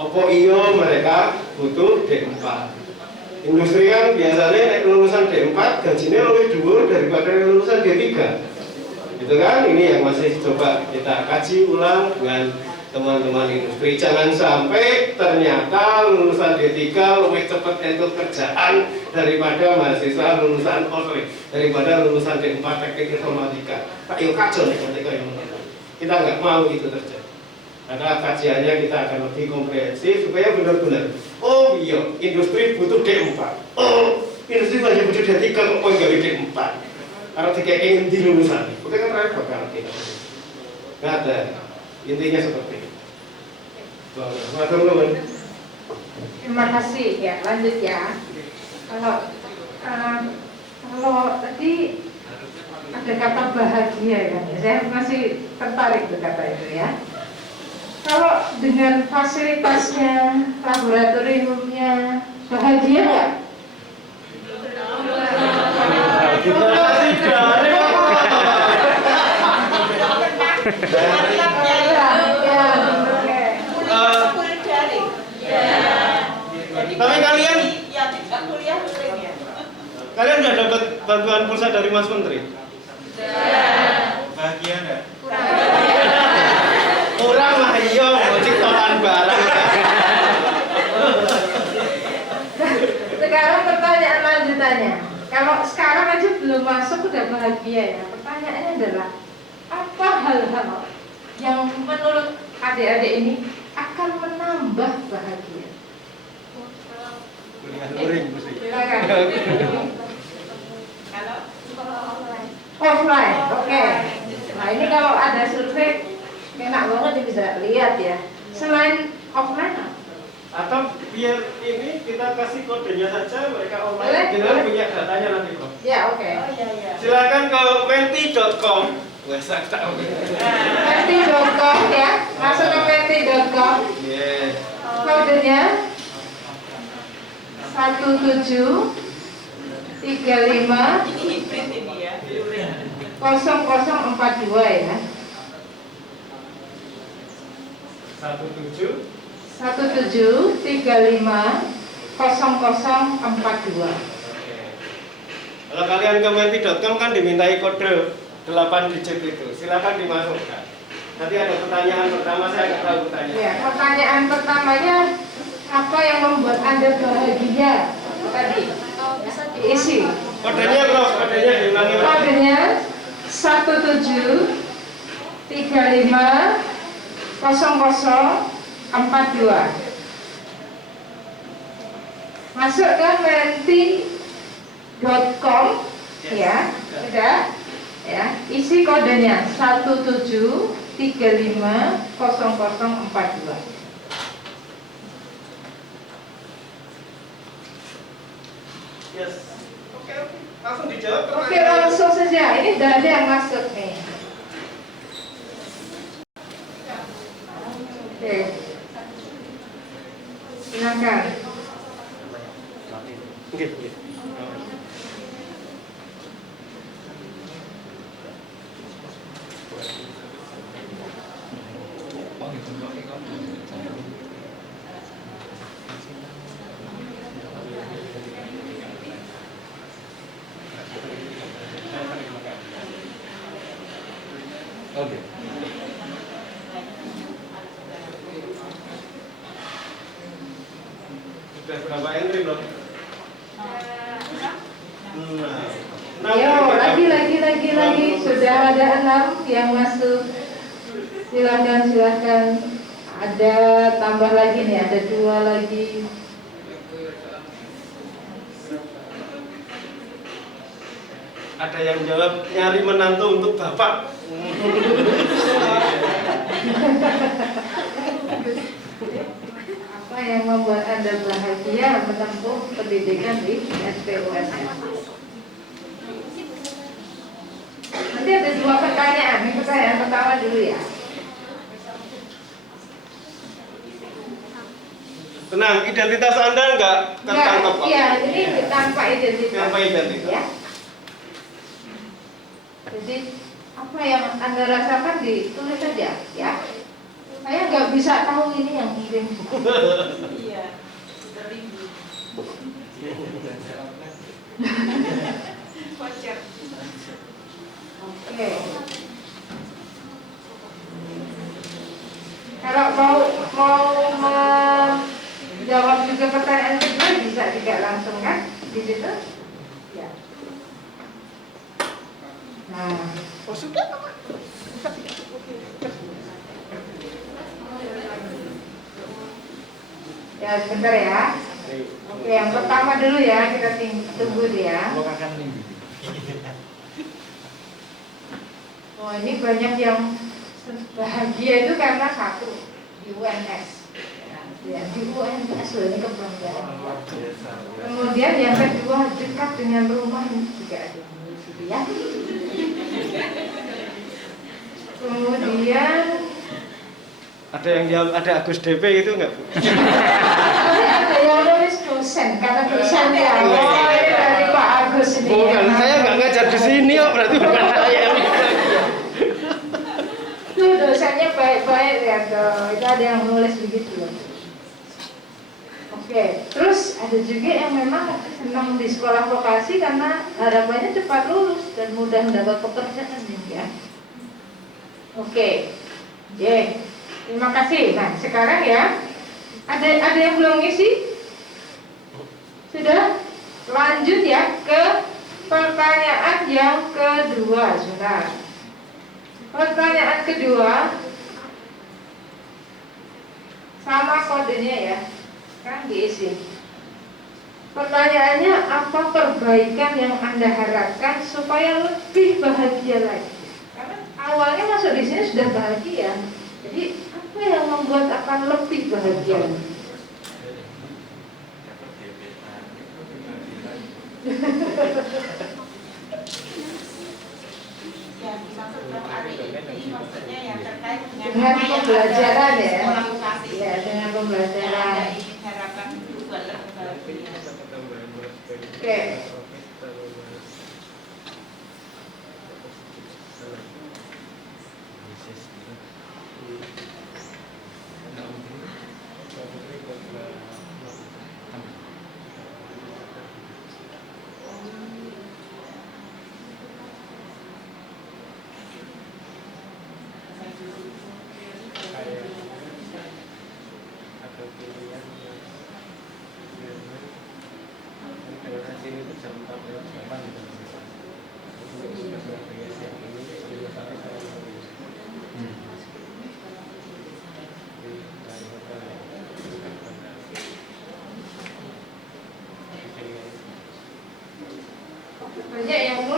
Opo iyo mereka butuh D4. Industri kan biasanya lulusan D4 gajinya lebih dhuwur daripada lulusan D3. Gitu kan? Ini yang masih coba kita kaji ulang dengan teman-teman industri. Jangan sampai ternyata lulusan D3 lebih cepat entuk kerjaan daripada mahasiswa lulusan daripada lulusan D4 teknik informatika. Pak yo kacau nih ketika yang menonton. Kita nggak mau itu terjadi. Karena kajiannya kita akan lebih komprehensif supaya benar-benar, oh iya, industri butuh D4. Oh, industri banyak butuh D3 kok nggak D4. Karena tiga ingin di lulusan, itu kan repot kan kita. Nggak ada. Intinya seperti itu. Terima kasih ya, lanjut ya. Kalau tadi ada kata bahagia ya, saya masih tertarik tuh kata itu ya. Kalau dengan fasilitasnya, laboratoriumnya, bahagia nggak? Tapi kalian sudah dapat bantuan pulsa dari Mas Menteri? Bahagia enggak? Kurang lah iya, mau ciptaan barang. Sekarang pertanyaan lanjutannya. Kalau sekarang aja belum masuk udah bahagia ya. Pertanyaannya adalah apa hal-hal yang menurut adik-adik ini akan menambah bahagia? Silakan. Offline, oke. Nah ini kalau ada survei enak banget bisa lihat ya. Selain offline atau biar ini kita kasih kodenya saja mereka online. Boleh, Kita boleh. punya datanya nanti kok. ya oke. Silakan ke menti.com. Menti.com ya, masuk ke menti.com. Yes. Kodenya 1735 0042 ya. 1735 0042. Kalau kalian ke menti.com kan dimintai kode 8 digit itu. Silakan dimasukkan. Nanti ada pertanyaan pertama, saya nggak tahu pertanyaan. Ya, pertanyaan pertamanya, apa yang membuat Anda bahagia tadi? Isi. Kodenya bro, kodenya diulangi. Kodenya 17350042. Masuk ke menti.com ya, sudah ya. Isi kodenya 17350042. Yes. Oke. Langsung dijawab. Oke, langsung saja. Ini sudah ada yang masuk nih. Oke. Silakan. Oke. Oke. Sudah berapa entry bro? Ayo, lagi. Sudah ada 6 yang masuk. Silakan. Ada tambah lagi nih, ada 2 lagi. Ada yang jawab nyari menantu untuk bapak. Apa yang membuat Anda bahagia menempuh pendidikan di SPUSN? Nanti ada 2 pertanyaan. Ini pertanyaan pertama dulu ya. Tenang, identitas Anda nggak tertangkap kok. Iya, ini tanpa identitas. Tanpa identitas. Ya. Jadi apa yang Anda rasakan ditulis saja, ya. Saya nggak bisa tahu ini yang kirim. Iya, Oke. Kalau mau menjawab juga pertanyaan kedua bisa juga langsung kan di situ. Ya. Nah, ya sebentar ya. Oke, yang pertama dulu ya, kita tunggu dia. Oh, ini banyak yang bahagia itu karena satu di UNS. Ya, di UNS loh, ini kebanggaan. Kemudian yang kedua dekat dengan rumah ini juga ada ya. Kemudian Ada yang jawab ada Agus DP itu nggak Bu? ada yang nulis dosen karena dosen ya. Oh, ini dari Pak Agus ini. Bukan, saya nggak ngajar di sini kok, berarti bukan saya. Tuh dosennya baik-baik ya tuh. Itu ada yang nulis begitu. Oke, terus ada juga yang memang senang di sekolah vokasi karena harapannya cepat lulus dan mudah mendapat pekerjaan ya. Oke, terima kasih. Nah sekarang ya, ada yang belum ngisi? Sudah? Lanjut ya ke pertanyaan yang kedua, sudah. Pertanyaan kedua, sama kodenya ya, kan diisi. Pertanyaannya, apa perbaikan yang Anda harapkan supaya lebih bahagia lagi? Karena awalnya masuk di sini sudah bahagia. Jadi apa yang membuat akan lebih bahagia? Yang dimaksud Bang Ari ini maksudnya yang terkait Dengan pembelajaran ya. sekolah vokasi. Ya, dengan Yang pembelajaran. Anda ingin harapkan buat lebih bahagia. Oke.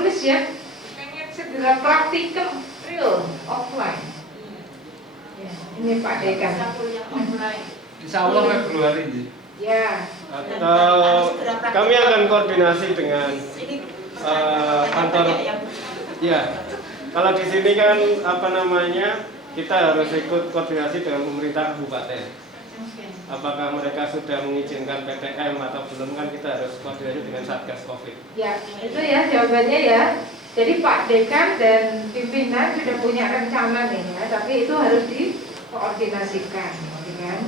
nulis ya, pengen segera praktikum real offline. Ya, ini Pak Dekan. Insya Allah Februari ini. Ya. Kami akan koordinasi dengan kantor. Ya, kalau di sini kan kita harus ikut koordinasi dengan pemerintah kabupaten. Apakah mereka sudah mengizinkan PTM atau belum, kan kita harus koordinasi dengan Satgas Covid. Ya, itu ya jawabannya ya. Jadi Pak Dekan dan pimpinan sudah punya rencana nih ya, tapi itu harus dikoordinasikan dengan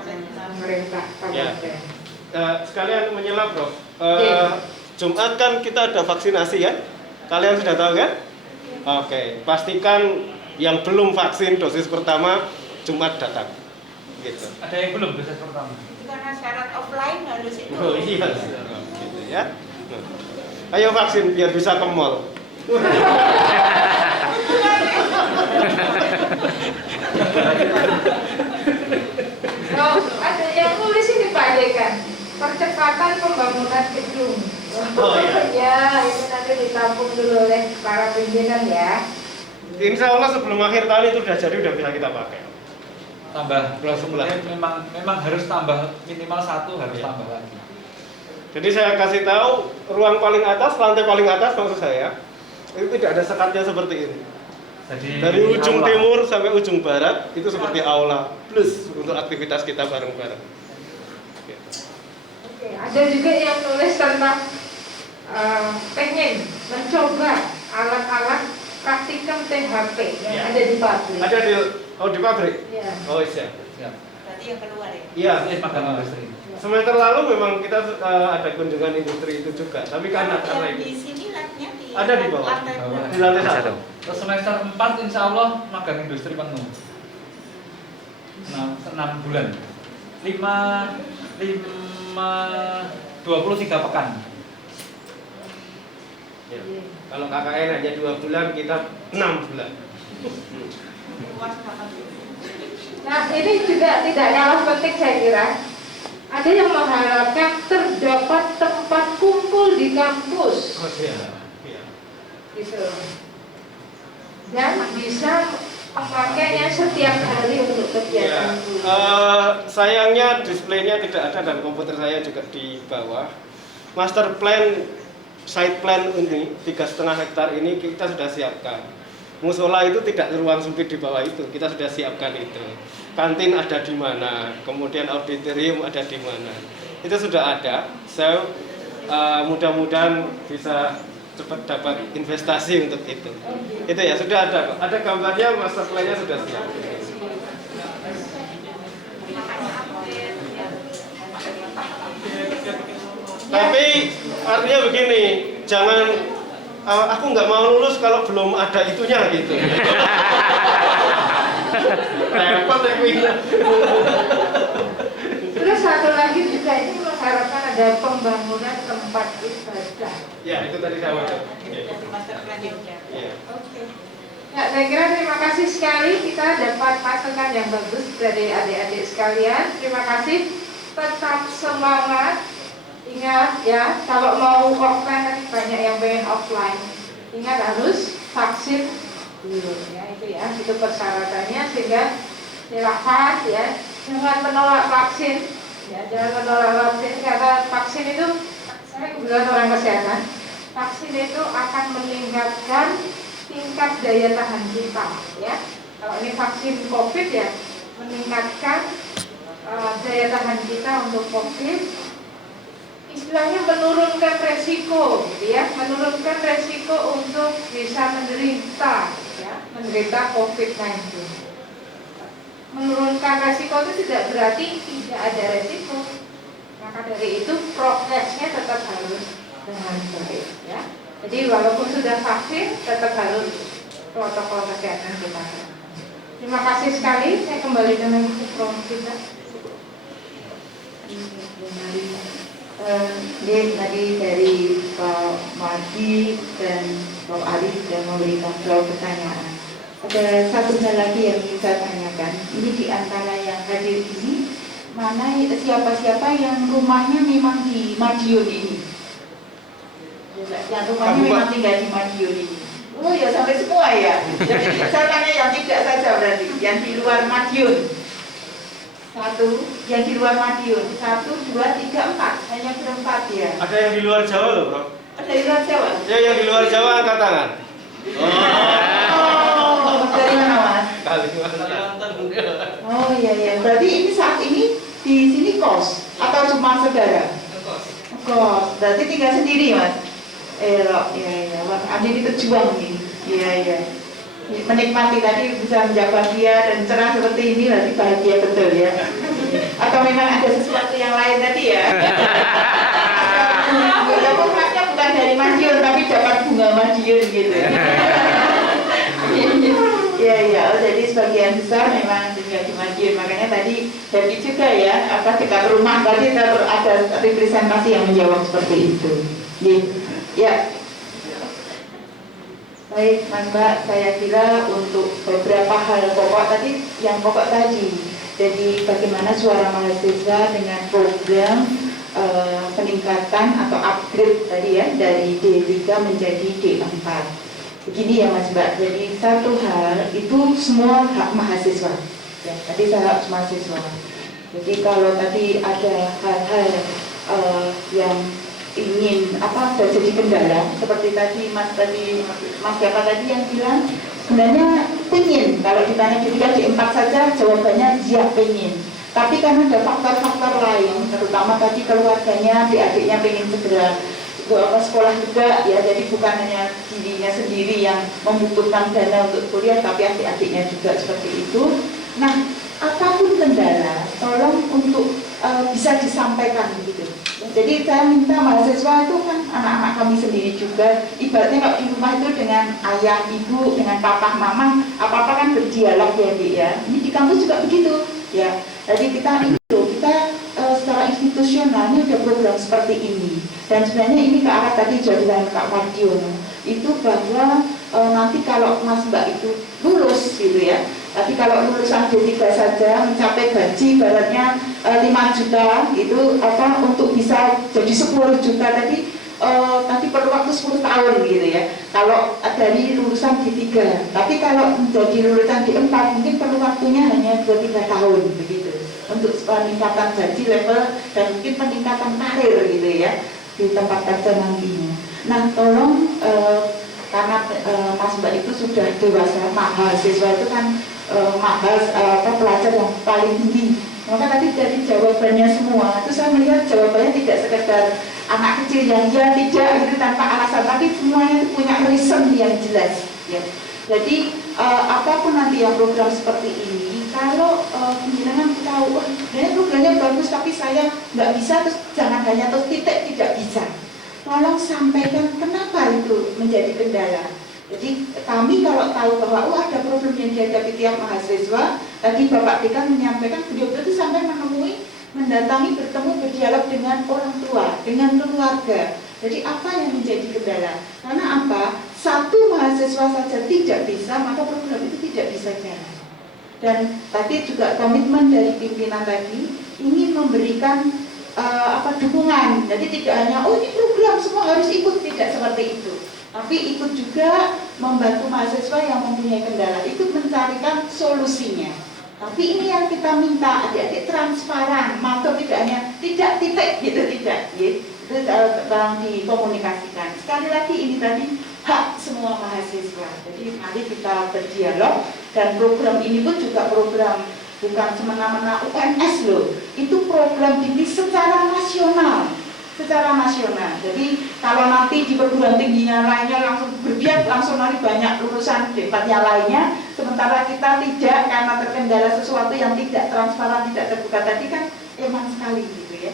pemerintah kabupaten. Sekalian menyelap Prof. Jumat kan kita ada vaksinasi ya. Kalian sudah tahu kan? Oke, pastikan yang belum vaksin dosis pertama Jumat datang. Gitu. Ada yang belum dosis pertama? Itu karena syarat offline harus itu. Oh iya, gitu ya. Ayo vaksin biar bisa ke mall. Oh, ada yang nulis ini Pak Dekan, percepatan pembangunan gedung. Oh iya. Ya, itu nanti ditampung dulu oleh para pimpinan ya. Insya Allah sebelum akhir tahun itu udah jadi, udah bisa kita pakai. Tambah Bulan sebelah. Memang harus tambah minimal 1 harus tambah lagi. Jadi saya kasih tahu ruang paling atas, lantai paling atas maksud saya, itu tidak ada sekatnya seperti ini. Jadi Dari ujung aula. timur sampai ujung barat itu seperti aula plus untuk aktivitas kita bareng-bareng. Gitu. Oke, ada juga yang nulis tentang pengen mencoba alat-alat praktikum THP yang Ya. ada di pabrik. Ada di pabrik? Ya. Oh iya. Siap. Berarti yang keluar ya? Iya. Makan industri. Semester lalu memang kita ada kunjungan industri itu juga, tapi karena Yang itu di sini labnya di ada di bawah, lantai berapa? di lantai 1. Terus semester 4 insya Allah magang industri penuh 6 bulan 23 pekan. Ya. Kalau KKN hanya 2 bulan, kita 6 bulan. Nah, ini juga tidak kalah penting saya kira. Ada yang mengharapkan terdapat tempat kumpul di kampus. Oh iya. Iya. Gitu. Dan bisa memakainya setiap hari untuk Ya, kegiatan sayangnya displaynya tidak ada dan komputer saya juga di bawah. Master plan, site plan ini 3,5 hektar ini kita sudah siapkan. Musola itu tidak ruang sempit di bawah itu, kita sudah siapkan itu. Kantin ada di mana, kemudian auditorium ada di mana, itu sudah ada. So mudah-mudahan bisa cepat dapat investasi untuk itu. Itu ya sudah ada kok. Ada gambarnya, master plan-nya sudah siap. Tapi artinya begini, jangan aku nggak mau lulus kalau belum ada itunya gitu. Repot ya. Terus satu lagi juga ini mengharapkan ada pembangunan tempat ibadah. Ya, itu tadi saya baca. Jadi master plan-nya udah. Iya. Oke. Ya, saya kira terima kasih sekali kita dapat masukan yang bagus dari adik-adik sekalian. Terima kasih. Tetap semangat. Ingat ya, kalau mau offline tadi banyak yang pengen offline. Ingat harus vaksin dulu ya, itu persyaratannya, sehingga silahkan ya, jangan menolak vaksin ya, jangan menolak vaksin karena vaksin itu, saya kebetulan orang kesehatan, vaksin itu akan meningkatkan tingkat daya tahan kita ya. Kalau ini vaksin COVID ya, meningkatkan daya tahan kita untuk COVID, istilahnya menurunkan resiko gitu ya, menurunkan resiko untuk bisa menderita COVID-19. Menurunkan resiko itu tidak berarti tidak ada resiko. Maka dari itu prokesnya tetap harus dengan baik ya. Jadi walaupun sudah vaksin tetap harus protokol kesehatan kita. Terima kasih sekali. Saya kembali dengan prof kita. Tadi dari Pak Madi dan Pak Ali sudah memberikan beberapa pertanyaan. Ada satu hal lagi yang ingin saya tanyakan. Ini di antara yang hadir ini, mana siapa-siapa yang rumahnya memang di Madiun ini? Yang rumahnya memang tinggal di Madiun ini. Oh ya sampai semua ya. Jadi saya tanya yang tidak saja berarti, yang di luar Madiun. Satu, yang di luar Madiun. 1, 2, 3, 4. Hanya berempat ya. Ada yang di luar Jawa loh, Bro. Ada di luar Jawa? Ya, yang di luar Jawa angkat tangan. Oh, dari mana Mas? Kalimantan. Oh iya iya. Berarti ini saat ini di sini kos atau cuma saudara? Kos. Berarti tinggal sendiri Mas? Iya iya. Mas Andi itu juang nih. Iya iya. Menikmati tadi bisa menjaga dia dan cerah seperti ini berarti bahagia betul ya. Atau memang ada sesuatu yang lain tadi ya? Walaupun masnya bukan dari Madiun tapi dapat bunga Madiun gitu. Iya iya. Oh, jadi sebagian besar memang tinggal di Madiun. Makanya tadi happy juga ya. Apa dekat rumah tadi ada representasi yang menjawab seperti itu. Ya. Baik, Mas Mbak, saya kira untuk beberapa hal pokok tadi, yang pokok tadi, jadi bagaimana suara mahasiswa dengan program peningkatan atau upgrade tadi ya, dari D3 menjadi D4. Begini ya Mas Mbak, jadi satu hal itu semua hak mahasiswa, ya, tadi hak mahasiswa. Jadi kalau tadi ada hal-hal yang ingin jadi kendala seperti tadi Mas Jaka tadi yang bilang sebenarnya pengen kalau ditanya ketika di 4 saja jawabannya ya pengen, tapi karena ada faktor-faktor lain terutama tadi keluarganya, adik-adiknya pengen segera sekolah juga ya, jadi bukan hanya dirinya sendiri yang membutuhkan dana untuk kuliah tapi adik-adiknya juga seperti itu. Nah apapun kendala tolong untuk bisa disampaikan gitu. Jadi saya minta mahasiswa itu kan anak-anak kami sendiri juga, ibaratnya kalau di rumah itu dengan ayah, ibu, dengan papa, mama, apa-apa kan berdialog ya Dik ya. Ini di kampus juga begitu ya. Jadi kita secara institusional ini ada program seperti ini. Dan sebenarnya ini ke arah tadi jawaban Kak Mardiono itu bahwa nanti kalau Mas Mbak itu lulus gitu ya. Tapi kalau lulusan D3 saja mencapai gaji ibaratnya 5 juta itu untuk bisa jadi 10 juta tadi perlu waktu 10 tahun gitu ya. Kalau dari lulusan D3, tapi kalau menjadi lulusan D4 mungkin perlu waktunya hanya 2-3 tahun begitu. Untuk peningkatan gaji level dan mungkin peningkatan karir gitu ya di tempat kerja nantinya. Nah tolong karena Mas Mbak itu sudah dewasa, mahasiswa itu kan pelajar yang paling tinggi. Maka tadi dari jawabannya semua, itu saya melihat jawabannya tidak sekedar anak kecil yang ya tidak itu tanpa alasan, tapi semuanya itu punya reason yang jelas. Ya. Jadi apapun nanti yang program seperti ini, kalau penjenengan tahu, sebenarnya programnya bagus, tapi saya nggak bisa, terus jangan hanya terus titik tidak bisa. Tolong sampaikan kenapa itu menjadi kendala. Jadi kami kalau tahu bahwa ada problem yang dihadapi tiap mahasiswa, tadi Bapak Dekan menyampaikan beliau itu sampai mendatangi, bertemu, berdialog dengan orang tua, dengan keluarga. Jadi apa yang menjadi kendala? Karena apa? Satu mahasiswa saja tidak bisa, maka program itu tidak bisa jalan. Dan tadi juga komitmen dari pimpinan tadi ingin memberikan dukungan. Jadi tidak hanya ini program semua harus ikut, tidak seperti itu. Tapi ikut juga membantu mahasiswa yang mempunyai kendala, ikut mencarikan solusinya. Tapi ini yang kita minta, adik-adik transparan, maka tidak hanya tidak titik gitu, tidak. Itu tolong dikomunikasikan. Sekali lagi ini tadi hak semua mahasiswa. Jadi mari kita berdialog, dan program ini pun juga program bukan semena-mena UNS loh. Itu program tinggi secara nasional. Jadi kalau nanti di perguruan tingginya lainnya langsung berbiak, langsung nanti banyak lulusan debatnya lainnya, sementara kita tidak karena terkendala sesuatu yang tidak transparan, tidak terbuka tadi kan emang sekali gitu ya.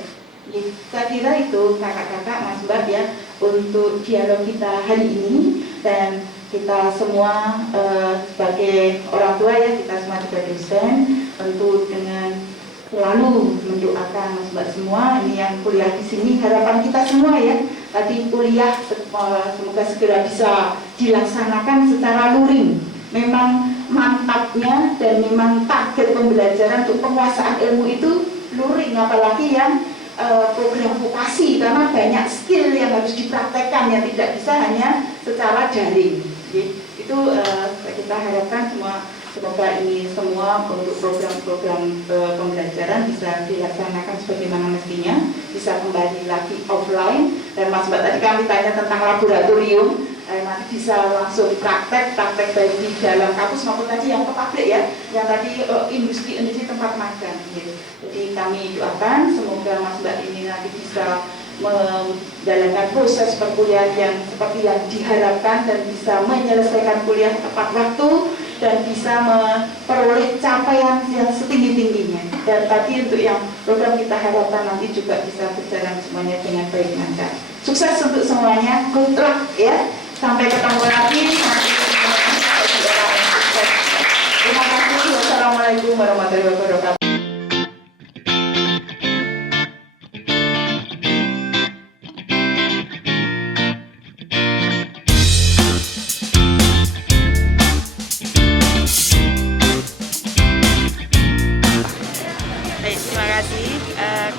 Jadi, saya kira itu kakak-kakak, Mas Mbak ya untuk dialog kita hari ini, dan kita semua sebagai orang tua ya, kita semua juga dosen, tentu dengan selalu mendoakan Mas Mbak semua ini yang kuliah di sini, harapan kita semua ya tadi kuliah semoga segera bisa dilaksanakan secara luring. Memang mantapnya dan memang target pembelajaran untuk penguasaan ilmu itu luring, apalagi yang program vokasi karena banyak skill yang harus dipraktekkan yang tidak bisa hanya secara daring. Itu kita harapkan semoga ini semua untuk program-program pembelajaran bisa dilaksanakan sebagaimana mestinya, bisa kembali lagi offline. Dan Mas Mbak tadi kami tanya tentang laboratorium, nanti bisa langsung praktek baik di dalam kampus maupun tadi yang ke pabrik ya, yang tadi industri tempat magang. Jadi kami doakan semoga Mas Mbak ini nanti bisa menjalankan proses perkuliahan yang seperti yang diharapkan dan bisa menyelesaikan kuliah tepat waktu dan bisa memperoleh capaian yang setinggi-tingginya. Dan tadi untuk yang program kita harapkan nanti juga bisa berjalan semuanya dengan baik lancar. Sukses untuk semuanya, good luck ya. Sampai ketemu lagi. Terima kasih. Wassalamualaikum warahmatullahi wabarakatuh.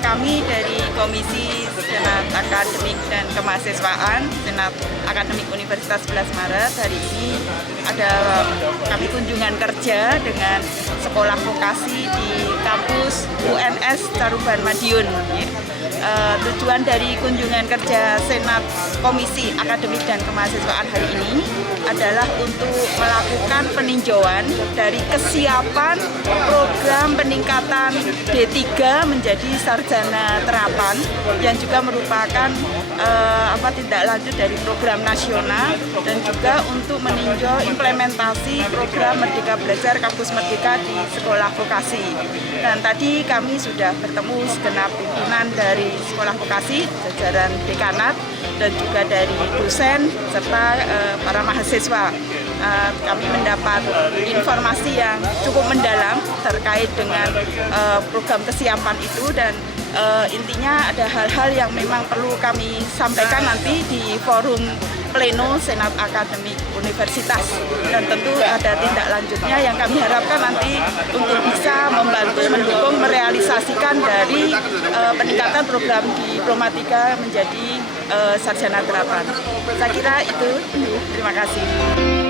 Kami dari Komisi Senat Akademik dan Kemahasiswaan Senat Akademik Universitas 11 Maret hari ini ada kami kunjungan kerja dengan sekolah vokasi di kampus UNS Caruban Madiun. Tujuan dari kunjungan kerja Senat Komisi Akademik dan Kemahasiswaan hari ini adalah untuk melakukan peninjauan dari kesiapan program peningkatan D3 menjadi sarjana terapan yang juga merupakan tindak lanjut dari program nasional dan juga untuk meninjau implementasi program Merdeka Belajar Kampus Merdeka di sekolah vokasi. Dan tadi kami sudah bertemu segenap pimpinan dari sekolah vokasi, jajaran dekanat dan juga dari dosen serta para mahasiswa. Kami mendapat informasi yang cukup mendalam terkait dengan program kesiapan itu dan intinya ada hal-hal yang memang perlu kami sampaikan nanti di forum pleno Senat Akademik Universitas dan tentu ada tindak lanjutnya yang kami harapkan nanti untuk bisa membantu mendukung merealisasikan dari peningkatan program Diplomatika menjadi sarjana terapan. Saya kira itu. Terima kasih.